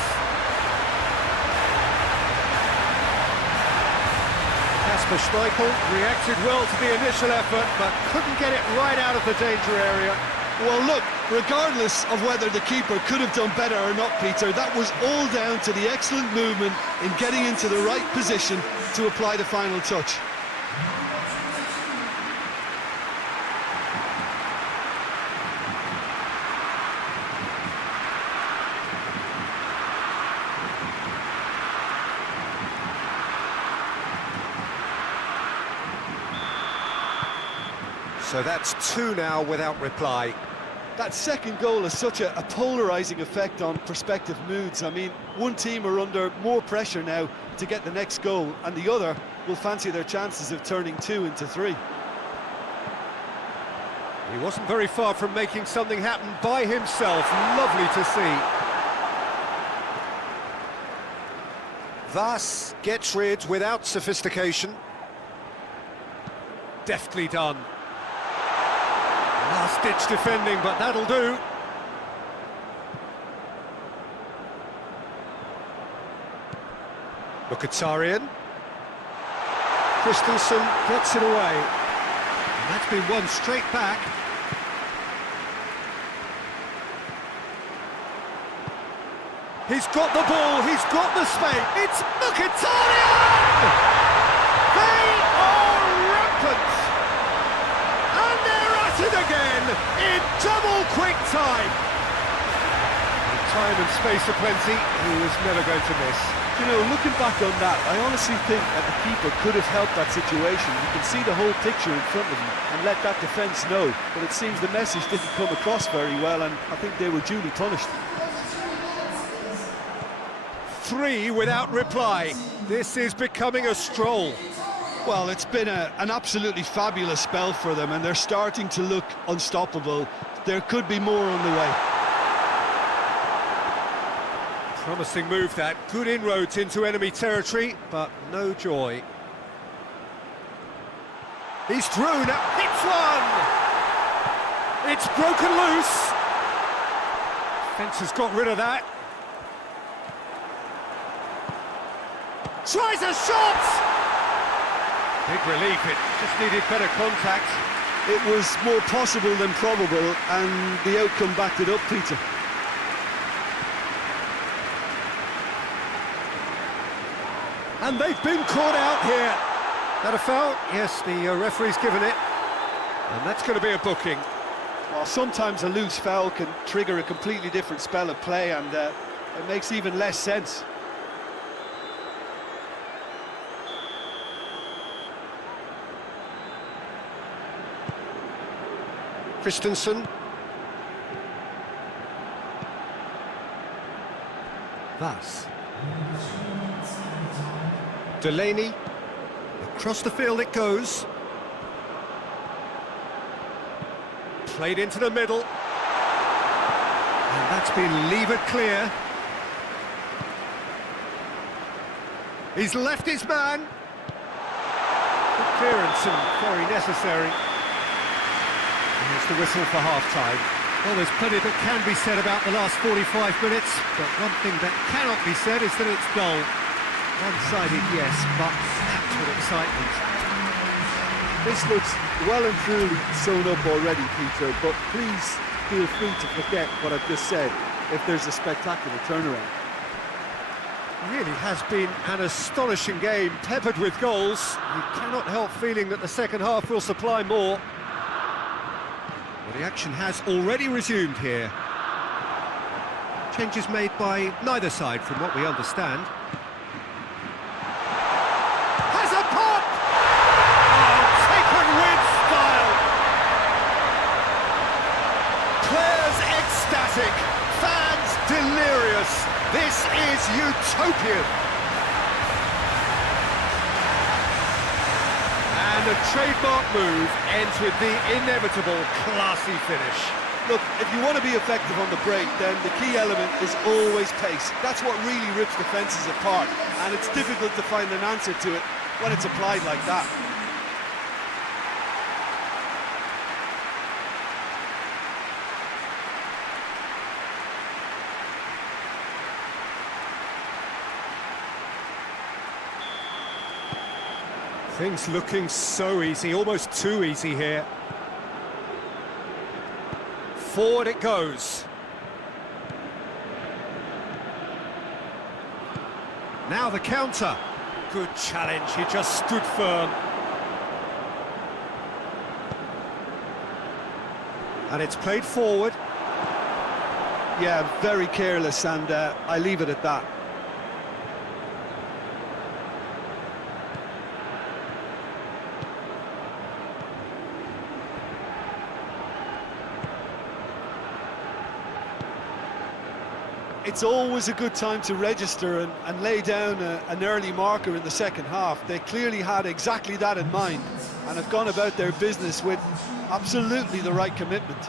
Kasper Schmeichel reacted well to the initial effort, but couldn't get it right out of the danger area. Well, look, regardless of whether the keeper could have done better or not, Peter, that was all down to the excellent movement in getting into the right position to apply the final touch. So that's two now without reply. That second goal has such a polarising effect on prospective moods. I mean, one team are under more pressure now to get the next goal, and the other will fancy their chances of turning 2 into 3. He wasn't very far from making something happen by himself. Lovely to see. Vas gets rid without sophistication. Deftly done. Last-ditch defending, but that'll do. Mkhitaryan. Christensen gets it away. And that's been won straight back. He's got the ball, he's got the space. It's Mkhitaryan! They are rampant! And they're at it again in double quick time. With time and space aplenty, he was never going to miss. You know, looking back on that, I honestly think that the keeper could have helped that situation. You can see the whole picture in front of him and let that defence know. But it seems the message didn't come across very well, and I think they were duly punished. 3 without reply. This is becoming a stroll. Well, it's been an absolutely fabulous spell for them, and they're starting to look unstoppable. There could be more on the way. Promising move that. Good inroads into enemy territory, but no joy. He's through, now hits one! It's broken loose. Fence has got rid of that. Tries a shot! Big relief, it just needed better contact. It was more possible than probable, and the outcome backed it up, Peter. And they've been caught out here. That a foul? Yes, the referee's given it. And that's going to be a booking. Well, sometimes a loose foul can trigger a completely different spell of play, and it makes even less sense. Christensen. Vas. Delaney. Across the field it goes. Played into the middle. And that's been levered clear. He's left his man. Good clearance and very necessary. And it's the whistle for half-time. Well, there's plenty that can be said about the last 45 minutes, but one thing that cannot be said is that it's dull. One-sided, yes, but packed with excitement. This looks well and truly sewn up already, Peter, but please feel free to forget what I've just said if there's a spectacular turnaround. Really has been an astonishing game, peppered with goals. You cannot help feeling that the second half will supply more. Well, the action has already resumed here. Changes made by neither side, from what we understand. Has a pop! Oh, taken with style! Players ecstatic, fans delirious. This is utopian. And a trademark move ends with the inevitable classy finish. Look, if you want to be effective on the break, then the key element is always pace. That's what really rips defences apart, and it's difficult to find an answer to it when it's applied like that. Things looking so easy, almost too easy here. Forward it goes. Now the counter. Good challenge, he just stood firm. And it's played forward. Yeah, very careless, and I leave it at that. It's always a good time to register and lay down an early marker in the second half. They clearly had exactly that in mind and have gone about their business with absolutely the right commitment.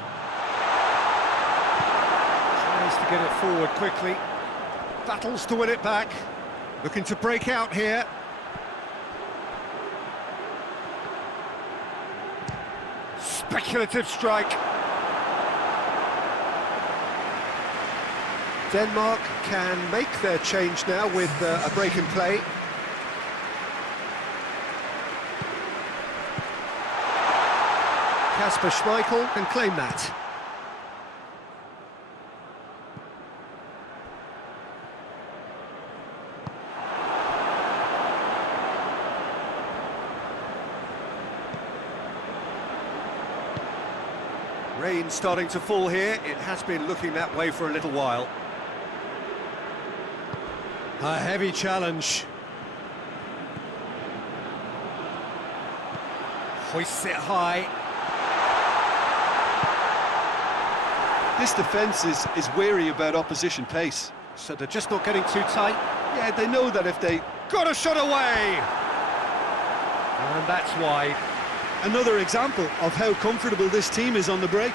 Tries to get it forward quickly. Battles to win it back. Looking to break out here. Speculative strike. Denmark can make their change now with a break in play. Kasper Schmeichel can claim that. Rain starting to fall here. It has been looking that way for a little while. A heavy challenge. Hoists it high. This defence is wary about opposition pace. So they're just not getting too tight. Yeah, they know that if they... Got a shot away! And that's wide. Another example of how comfortable this team is on the break.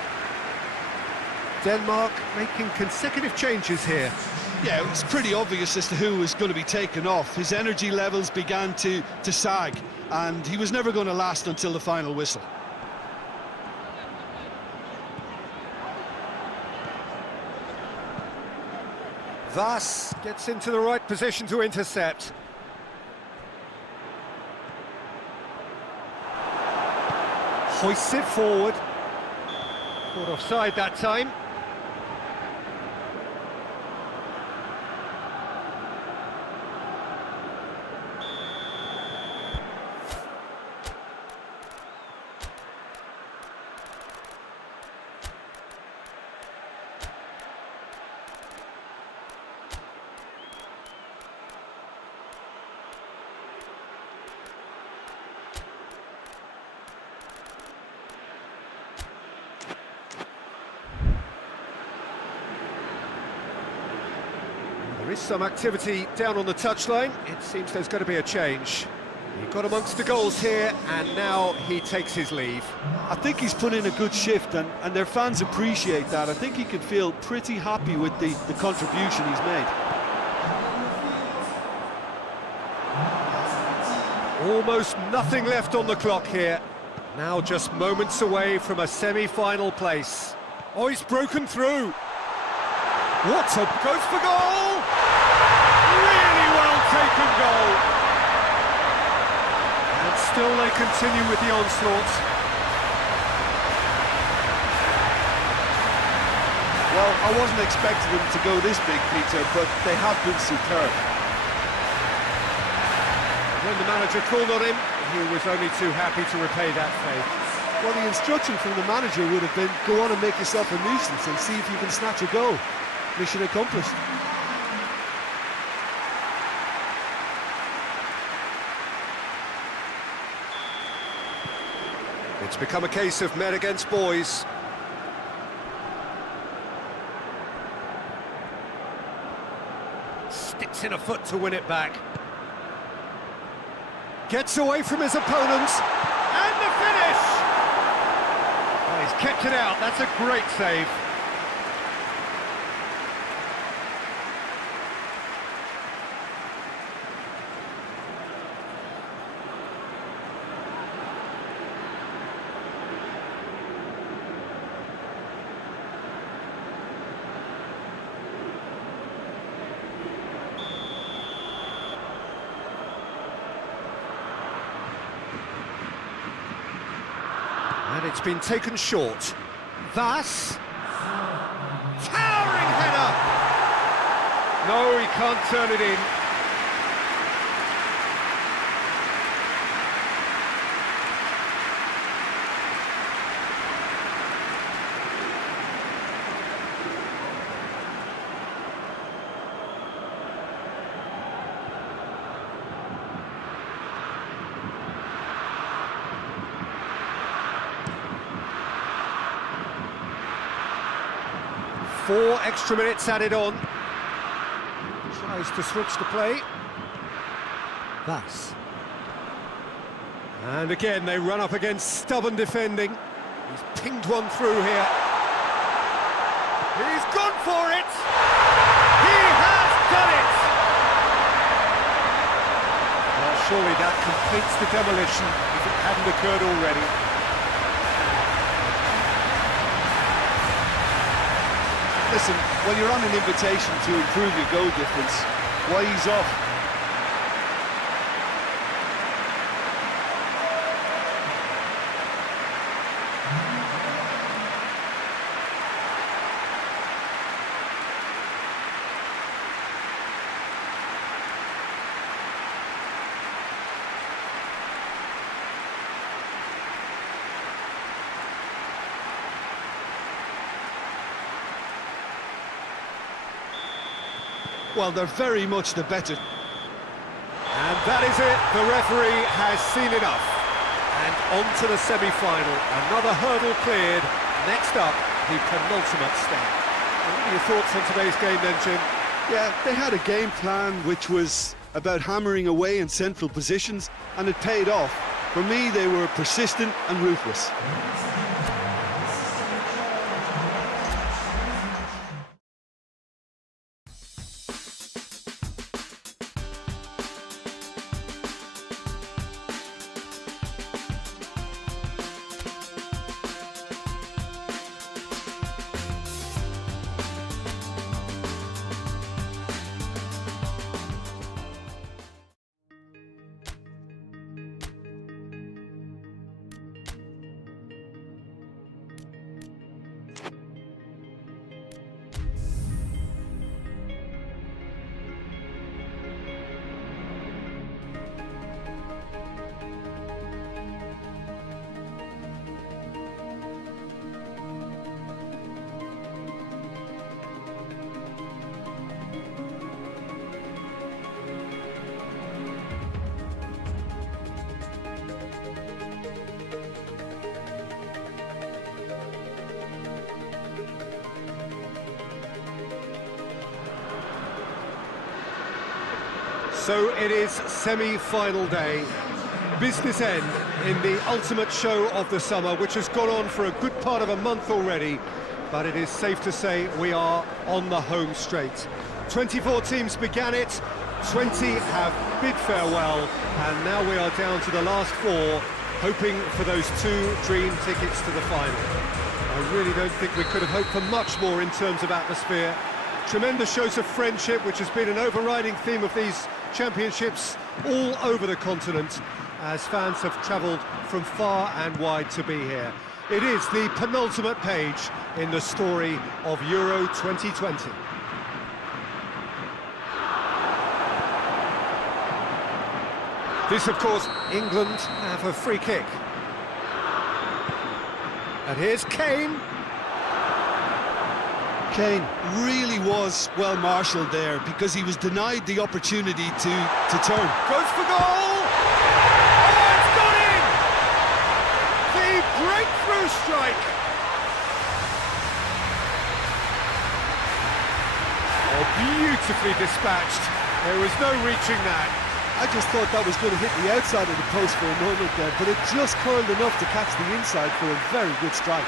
Denmark making consecutive changes here. Yeah, it was pretty obvious as to who was going to be taken off. His energy levels began to sag, and he was never going to last until the final whistle. Vas gets into the right position to intercept. Hoists it forward. Caught offside that time. some activity down on the touchline. It seems there's going to be a change. He got amongst the goals here, and now he takes his leave. I think he's put in a good shift, and their fans appreciate that. I think he can feel pretty happy with the contribution he's made. Almost nothing left on the clock here. Now just moments away from a semi-final place. Oh, he's broken through. What a... goes for goal! Really well taken goal. And still they continue with the onslaught. Well, I wasn't expecting them to go this big, Peter, but they have been superb. When the manager called on him, he was only too happy to repay that favour. Well, the instruction from the manager would have been, go on and make yourself a nuisance and see if you can snatch a goal. Mission accomplished. It's become a case of men against boys. Sticks in a foot to win it back. Gets away from his opponent. And the finish! Oh, he's kept it out. That's a great save. And it's been taken short. Vas. Towering header! No, he can't turn it in. Four extra minutes added on. Tries to switch the play. Vas. And again, they run up against stubborn defending. He's pinged one through here. He's gone for it! He has done it! Well, surely that completes the demolition if it hadn't occurred already. Listen, when you're on an invitation to improve your goal difference, why ease off? Well, they're very much the better. And that is it. The referee has seen enough. And on to the semi-final. Another hurdle cleared. Next up, the penultimate step. What are your thoughts on today's game then, Jim? Yeah, they had a game plan which was about hammering away in central positions, and it paid off. For me, they were persistent and ruthless. So it is semi-final day, business end in the ultimate show of the summer, which has gone on for a good part of a month already, but it is safe to say we are on the home straight. 24 teams began it, 20 have bid farewell, and now we are down to the last 4, hoping for those 2 dream tickets to the final. I really don't think we could have hoped for much more in terms of atmosphere. Tremendous shows of friendship, which has been an overriding theme of these championships all over the continent, as fans have travelled from far and wide to be here. It is the penultimate page in the story of Euro 2020. This, of course, England have a free kick. And here's Kane. Kane really was well marshalled there because he was denied the opportunity to turn. Goes for goal! Oh, it's got in! The breakthrough strike! Oh, beautifully dispatched. There was no reaching that. I just thought that was going to hit the outside of the post for a moment there, but it just curled enough to catch the inside for a very good strike.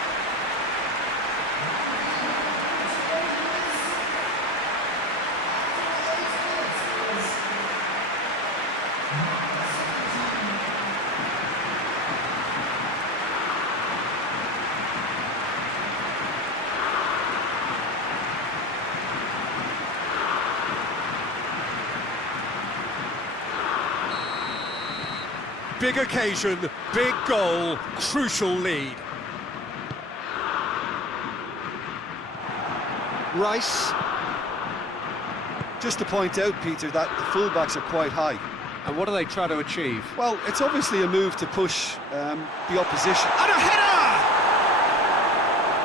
Big occasion, big goal, crucial lead. Rice. Just to point out, Peter, that the fullbacks are quite high. And what do they try to achieve? Well, it's obviously a move to push the opposition. And a header!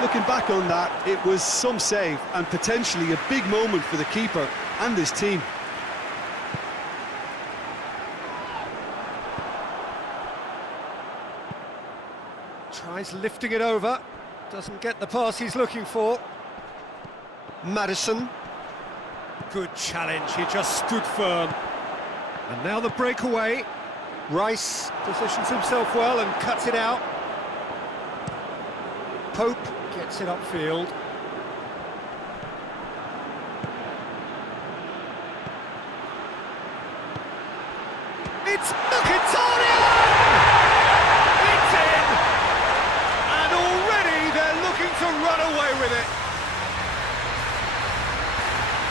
Looking back on that, it was some save and potentially a big moment for the keeper and his team. Tries lifting it over, doesn't get the pass he's looking for. Maddison. Good challenge, he just stood firm. And now the breakaway. Rice positions himself well and cuts it out. Pope gets it upfield. It's Mkhitaryan! It's in! And already they're looking to run away with it.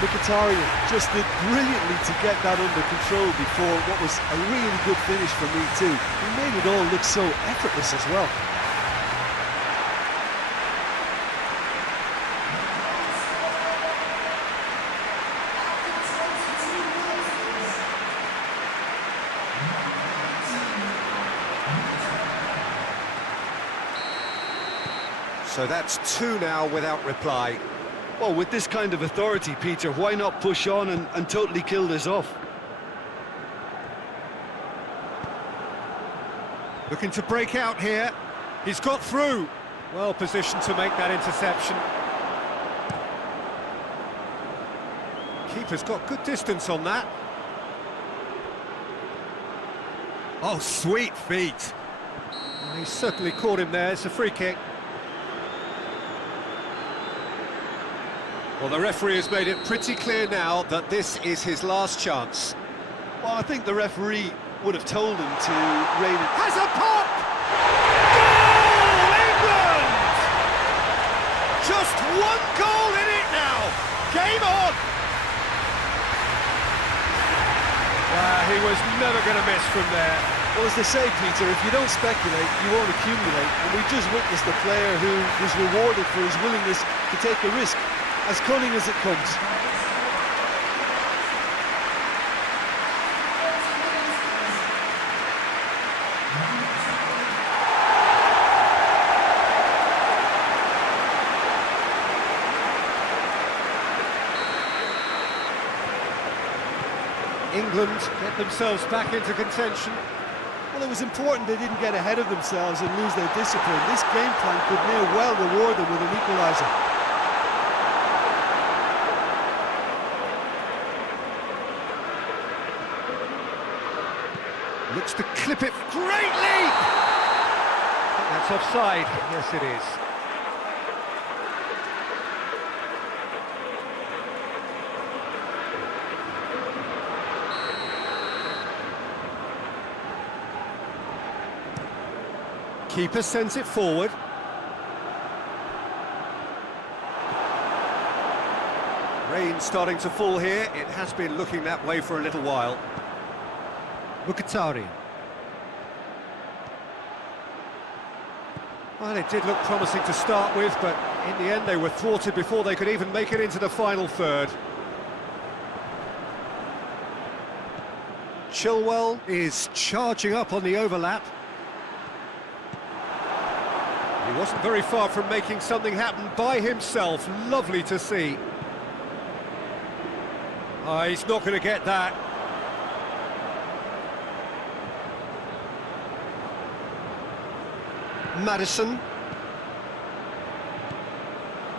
Mkhitaryan just did brilliantly to get that under control before what was a really good finish for me too. He made it all look so effortless as well. So that's 2 now without reply. Well, with this kind of authority, Peter, why not push on and totally kill this off? Looking to break out here. He's got through. Well positioned to make that interception. Keeper's got good distance on that. Oh, sweet feet. Well, he certainly caught him there. It's a free kick. Well, the referee has made it pretty clear now that this is his last chance. Well, I think the referee would have told him to rate it. Has a pop! Goal, England! Just 1 goal in it now. Game on! He was never going to miss from there. Well, as they say, Peter, if you don't speculate, you won't accumulate. And we just witnessed a player who was rewarded for his willingness to take a risk, as cunning as it comes. England get themselves back into contention. Well, it was important they didn't get ahead of themselves and lose their discipline. This game plan could near well reward them with an equaliser. Looks to clip it. Great leap! I think that's offside. Yes, it is. Keeper sends it forward. Rain starting to fall here. It has been looking that way for a little while. Mkhitaryan. Well, it did look promising to start with, but in the end they were thwarted before they could even make it into the final third. Chilwell is charging up on the overlap. He wasn't very far from making something happen by himself. Lovely to see. Oh, he's not going to get that. Maddison.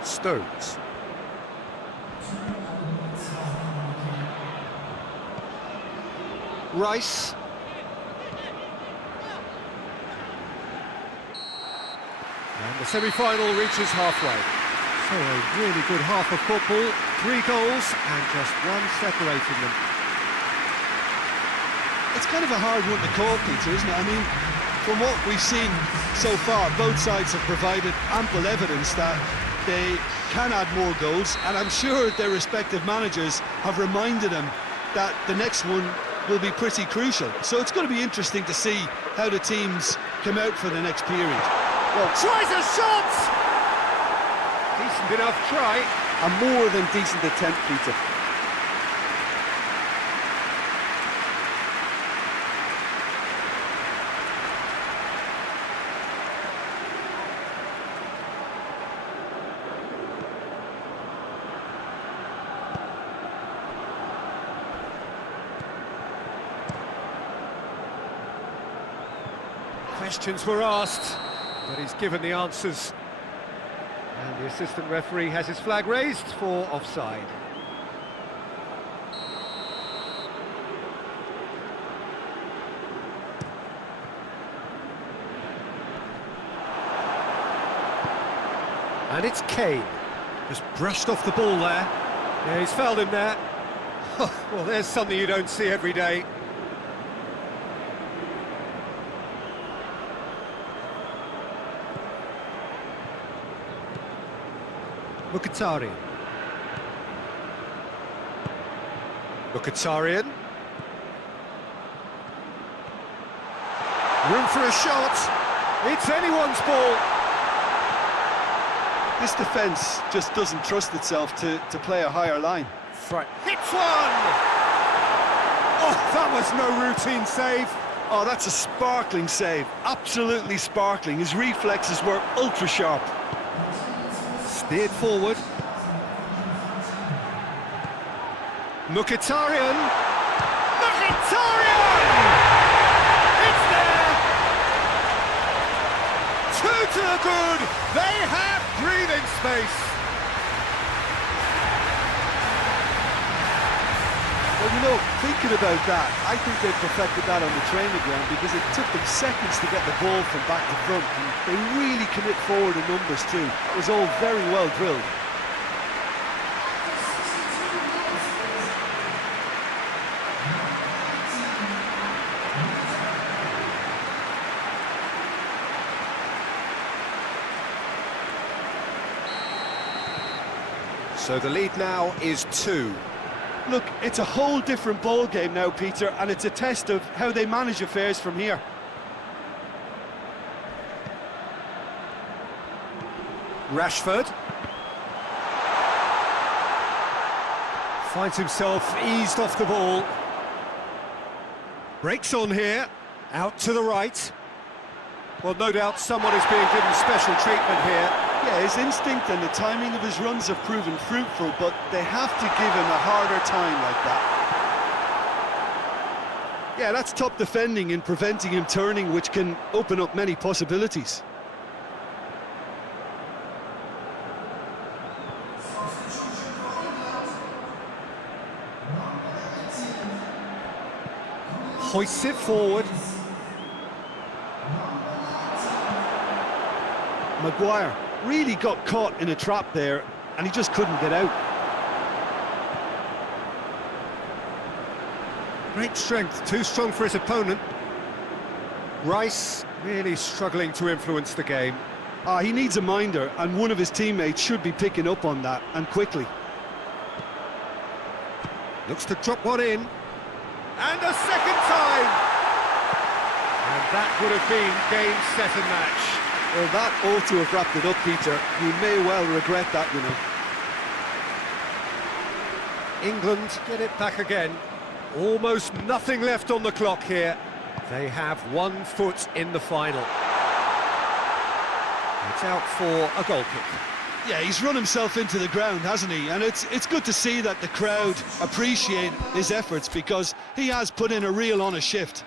Stones. Rice. And the semi-final reaches halfway. So a really good half of football, 3 goals and just one separating them. It's kind of a hard one to call, Peter, isn't it? I mean, from what we've seen so far, both sides have provided ample evidence that they can add more goals, and I'm sure their respective managers have reminded them that the next one will be pretty crucial. So it's going to be interesting to see how the teams come out for the next period. Well, tries a shot! Decent enough try. A more than decent attempt, Peter. Questions were asked, but he's given the answers. And the assistant referee has his flag raised for offside. And it's Kane. Just brushed off the ball there. Yeah, he's fouled him there. Well, there's something you don't see every day. Mkhitaryan. Mkhitaryan. Room for a shot. It's anyone's ball. This defence just doesn't trust itself to play a higher line. Right. Hits one! Oh, that was no routine save. Oh, that's a sparkling save. Absolutely sparkling. His reflexes were ultra-sharp. Steered forward. Mkhitaryan! Mkhitaryan! It's there! 2 to the good! They have breathing space! Well, you know, thinking about that, I think they perfected that on the training ground because it took them seconds to get the ball from back to front, and they really commit forward in numbers too. It was all very well drilled. So the lead now is 2. Look, it's a whole different ball game now, Peter, and it's a test of how they manage affairs from here. Rashford finds himself eased off the ball. Breaks on here, out to the right. Well, no doubt someone is being given special treatment here. Yeah, his instinct and the timing of his runs have proven fruitful, but they have to give him a harder time like that. Yeah, that's top defending and preventing him turning, which can open up many possibilities. hoists it forward. Maguire really got caught in a trap there, and he just couldn't get out. Great strength, too strong for his opponent. Rice really struggling to influence the game. He needs a minder, and one of his teammates should be picking up on that, and quickly. Looks to drop one in. And a second time! And that would have been game, set and match. Well, that ought to have wrapped it up, Peter. You may well regret that, you know. England get it back again. Almost nothing left on the clock here. They have 1 foot in the final. It's out for a goal kick. Yeah, he's run himself into the ground, hasn't he? And it's good to see that the crowd appreciate his efforts, because he has put in a real honest shift.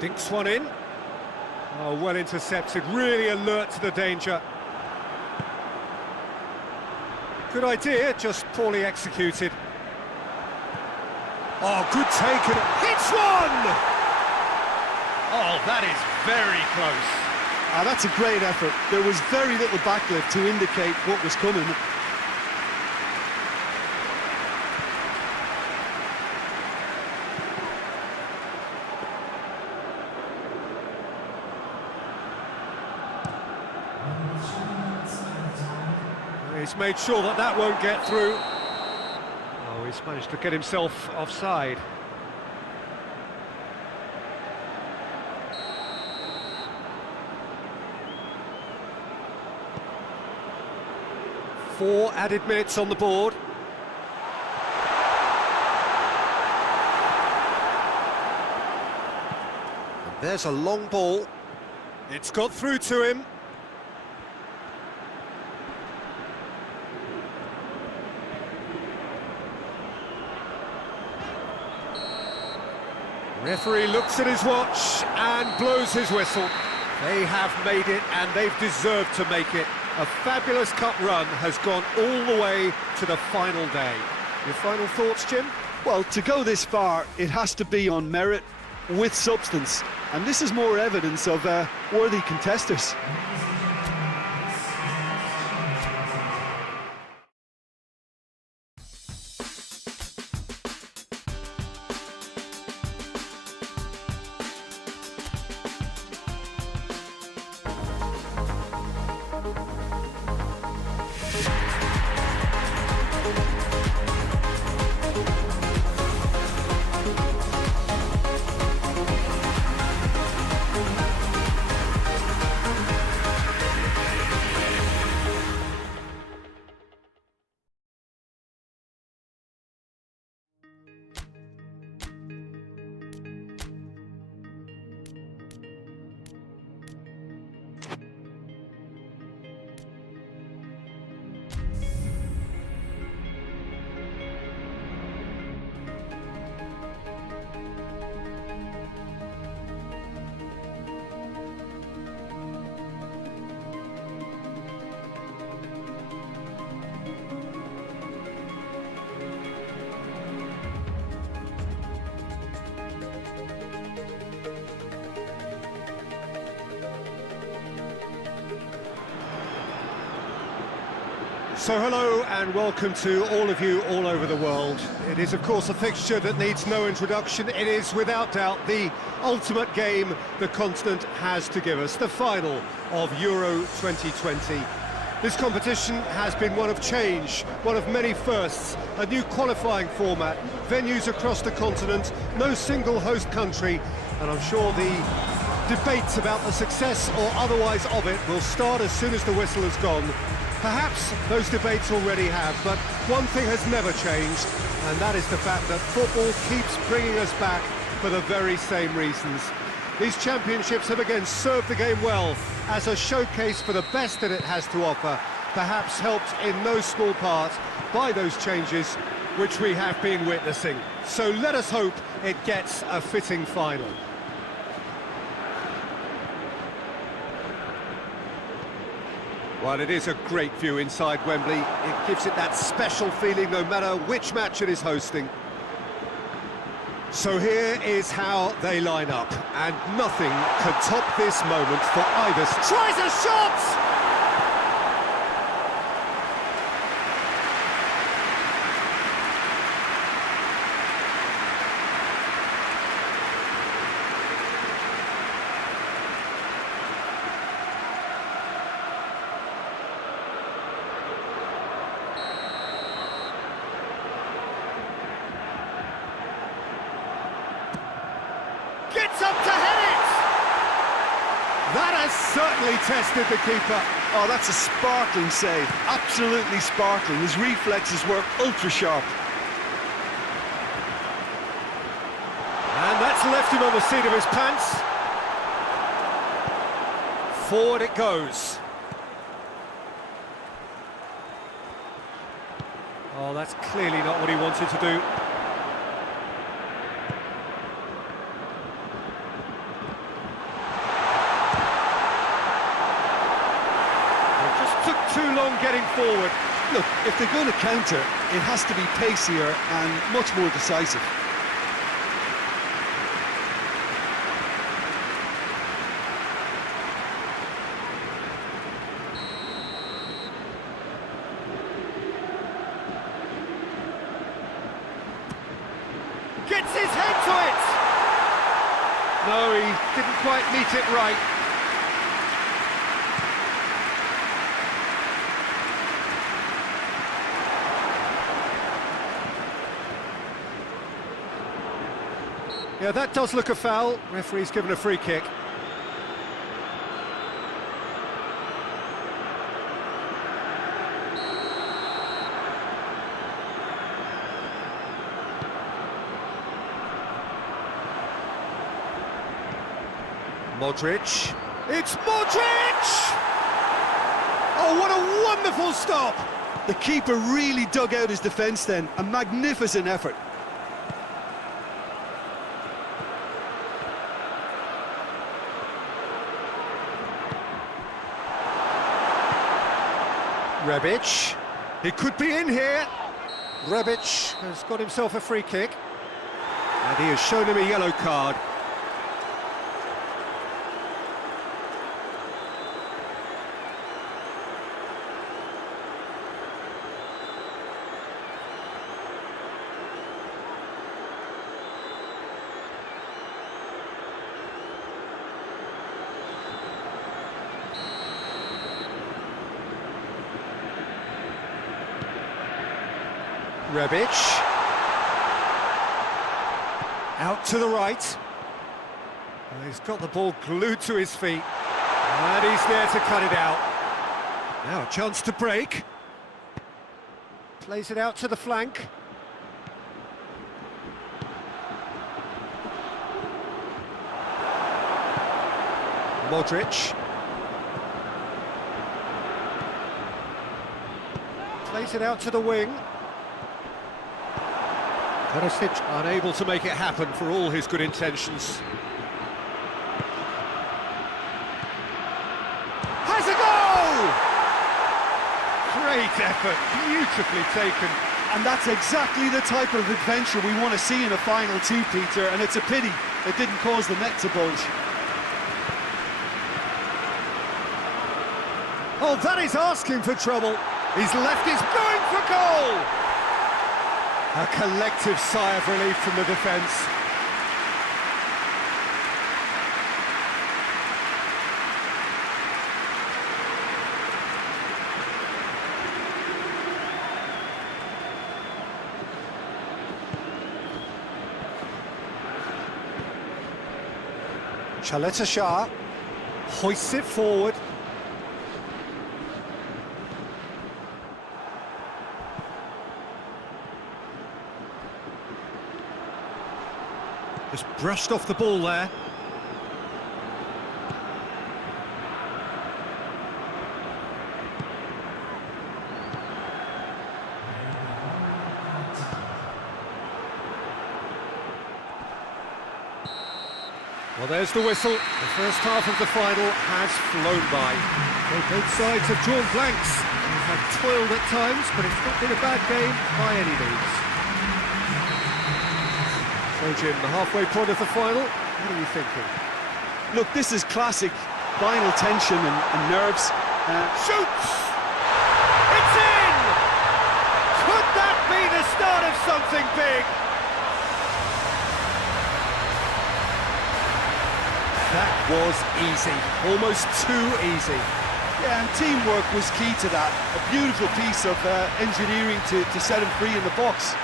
Dinks one in. Oh, well intercepted, really alert to the danger. Good idea, just poorly executed. Oh, good take, and hits one! Oh, that is very close. That's a great effort. There was very little backlift to indicate what was coming. He's made sure that that won't get through. Oh, he's managed to get himself offside. Four added minutes on the board. And there's a long ball. It's got through to him. Referee looks at his watch and blows his whistle. They have made it, and they've deserved to make it. A fabulous cup run has gone all the way to the final day. Your final thoughts, Jim? Well, to go this far, it has to be on merit, with substance. And this is more evidence of worthy contesters. So hello and welcome to all of you all over the world. It is of course a fixture that needs no introduction. It is without doubt the ultimate game the continent has to give us, the final of Euro 2020. This competition has been one of change, one of many firsts, a new qualifying format, venues across the continent, no single host country, and I'm sure the Debates about the success or otherwise of it will start as soon as the whistle has gone. Perhaps those debates already have, but one thing has never changed, and that is the fact that football keeps bringing us back for the very same reasons. These championships have again served the game well as a showcase for the best that it has to offer, perhaps helped in no small part by those changes which we have been witnessing. So let us hope it gets a fitting final. Well, it is a great view inside Wembley. It gives it that special feeling no matter which match it is hosting. So here is how they line up, and nothing can top this moment for either. Tries a shot! Gets up to head it! That has certainly tested the keeper. Oh, that's a sparkling save, absolutely sparkling. His reflexes were ultra sharp. And that's left him on the seat of his pants. Forward it goes. Oh, that's clearly not what he wanted to do. Took too long getting forward. Look, if they're going to counter, it has to be pacier and much more decisive. Gets his head to it! No, he didn't quite meet it right. Yeah, that does look a foul. Referee's given a free kick. Modric. It's Modric! Oh, what a wonderful stop! The keeper really dug out his defence then. A magnificent effort. Rebic, he could be in here. Rebic has got himself a free kick. And he has shown him a yellow card. Rebic. Out to the right. Well, he's got the ball glued to his feet. And he's there to cut it out. Now a chance to break. Plays it out to the flank. Modric. Plays it out to the wing. Perisic unable to make it happen for all his good intentions. Has a goal! Great effort, beautifully taken. And that's exactly the type of adventure we want to see in a final too, Peter, and it's a pity it didn't cause the net to bulge. Oh, that is asking for trouble. He's left his going for goal! A collective sigh of relief from the defence. Shah hoists it forward. Just brushed off the ball there. Well, there's the whistle. The first half of the final has flown by. Well, both sides have drawn blanks. They've had toiled at times, but it's not been a bad game by any means. So, Jim, the halfway point of the final, what are you thinking? Look, this is classic final tension and nerves. Shoots! It's in! Could that be the start of something big? That was easy, almost too easy. Yeah, and teamwork was key to that. A beautiful piece of engineering to set him free in the box.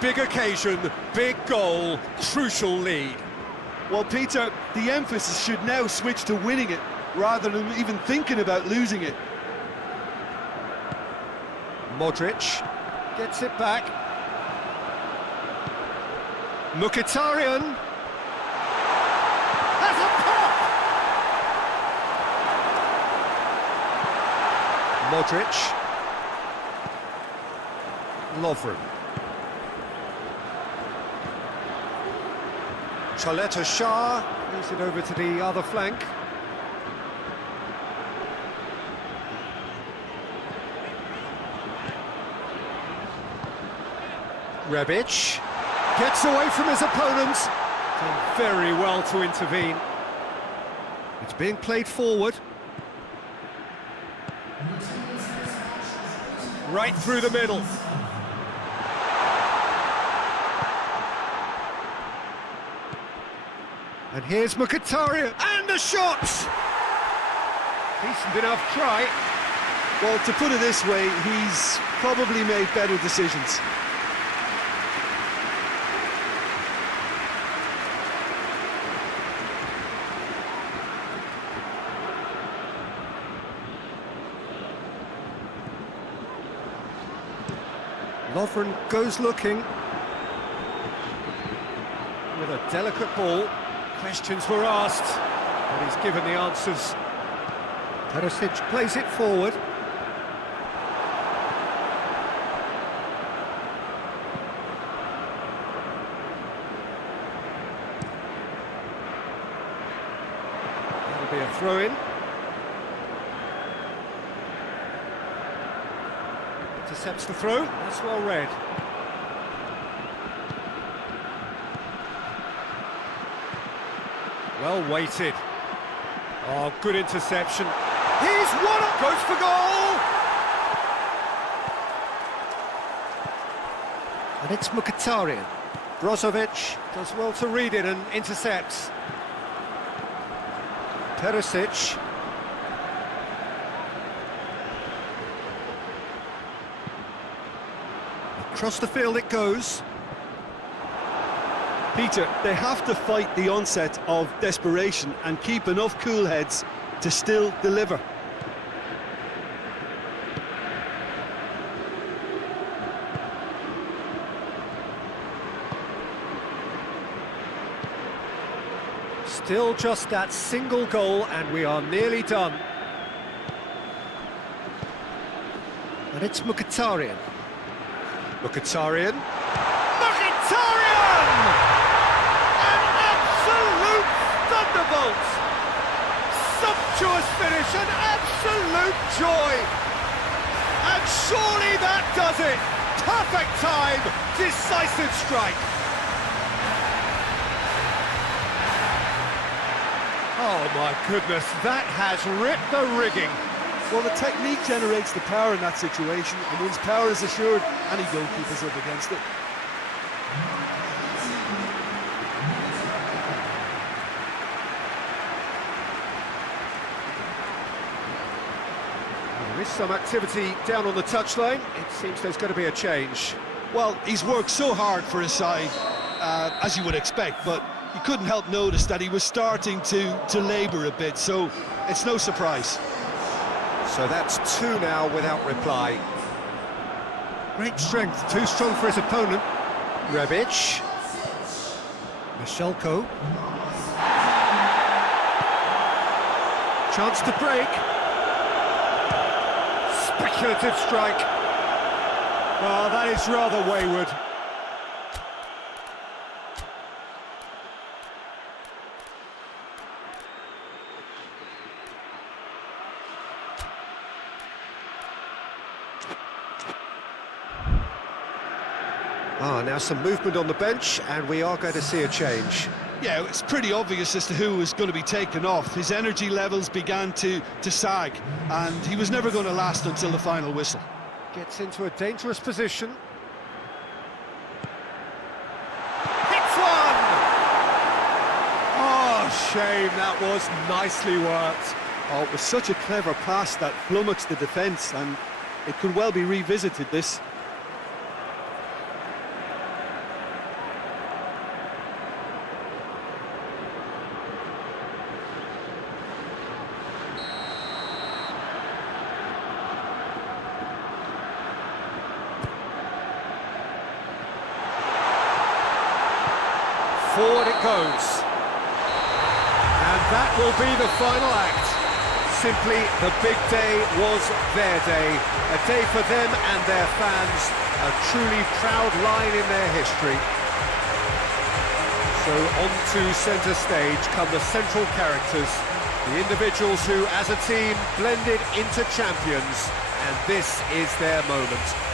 Big occasion, big goal, crucial lead. Well, Peter, the emphasis should now switch to winning it, rather than even thinking about losing it. Modric gets it back. Mkhitaryan has a pop! Modric. Lovren. Shah moves it over to the other flank. Rebic gets away from his opponent. Done very well to intervene. It's being played forward. Right through the middle. And here's Mkhitaryan, and the shot! Decent enough try. Well, to put it this way, he's probably made better decisions. Lovren goes looking. With a delicate ball. Questions were asked, but he's given the answers. Perisic plays it forward. That'll be a throw-in. Intercepts the throw, that's well read. Well weighted. Oh, good interception. He's one up, goes for goal! And it's Mkhitaryan. Brozovic does well to read it and intercepts. Perisic. Across the field it goes. Peter, they have to fight the onset of desperation and keep enough cool heads to still deliver. Still just that single goal and we are nearly done. And it's Mkhitaryan. Mkhitaryan! Thunderbolt! Sumptuous finish, an absolute joy! And surely that does it! Perfect time, decisive strike! Oh my goodness, that has ripped the rigging! Well, the technique generates the power in that situation, and once power is assured, any goalkeeper's up against it. There is some activity down on the touchline. It seems there's going to be a change. Well, he's worked so hard for his side, as you would expect, but you couldn't help notice that he was starting to labour a bit, so it's no surprise. So that's two now without reply. Great strength, too strong for his opponent. Rebic. Michelko. Chance to break. Speculative strike. Oh, that is rather wayward. Now some movement on the bench, and we are going to see a change. Yeah, it's pretty obvious as to who was going to be taken off. His energy levels began to sag, and he was never going to last until the final whistle. Gets into a dangerous position. Hits one! Oh, shame, that was nicely worked. Oh, it was such a clever pass that flummoxed the defence, and it could well be revisited, this. Forward it goes. And that will be the final act. Simply, the big day was their day. A day for them and their fans. A truly proud line in their history. So on to centre stage come the central characters. The individuals who, as a team, blended into champions. And this is their moment.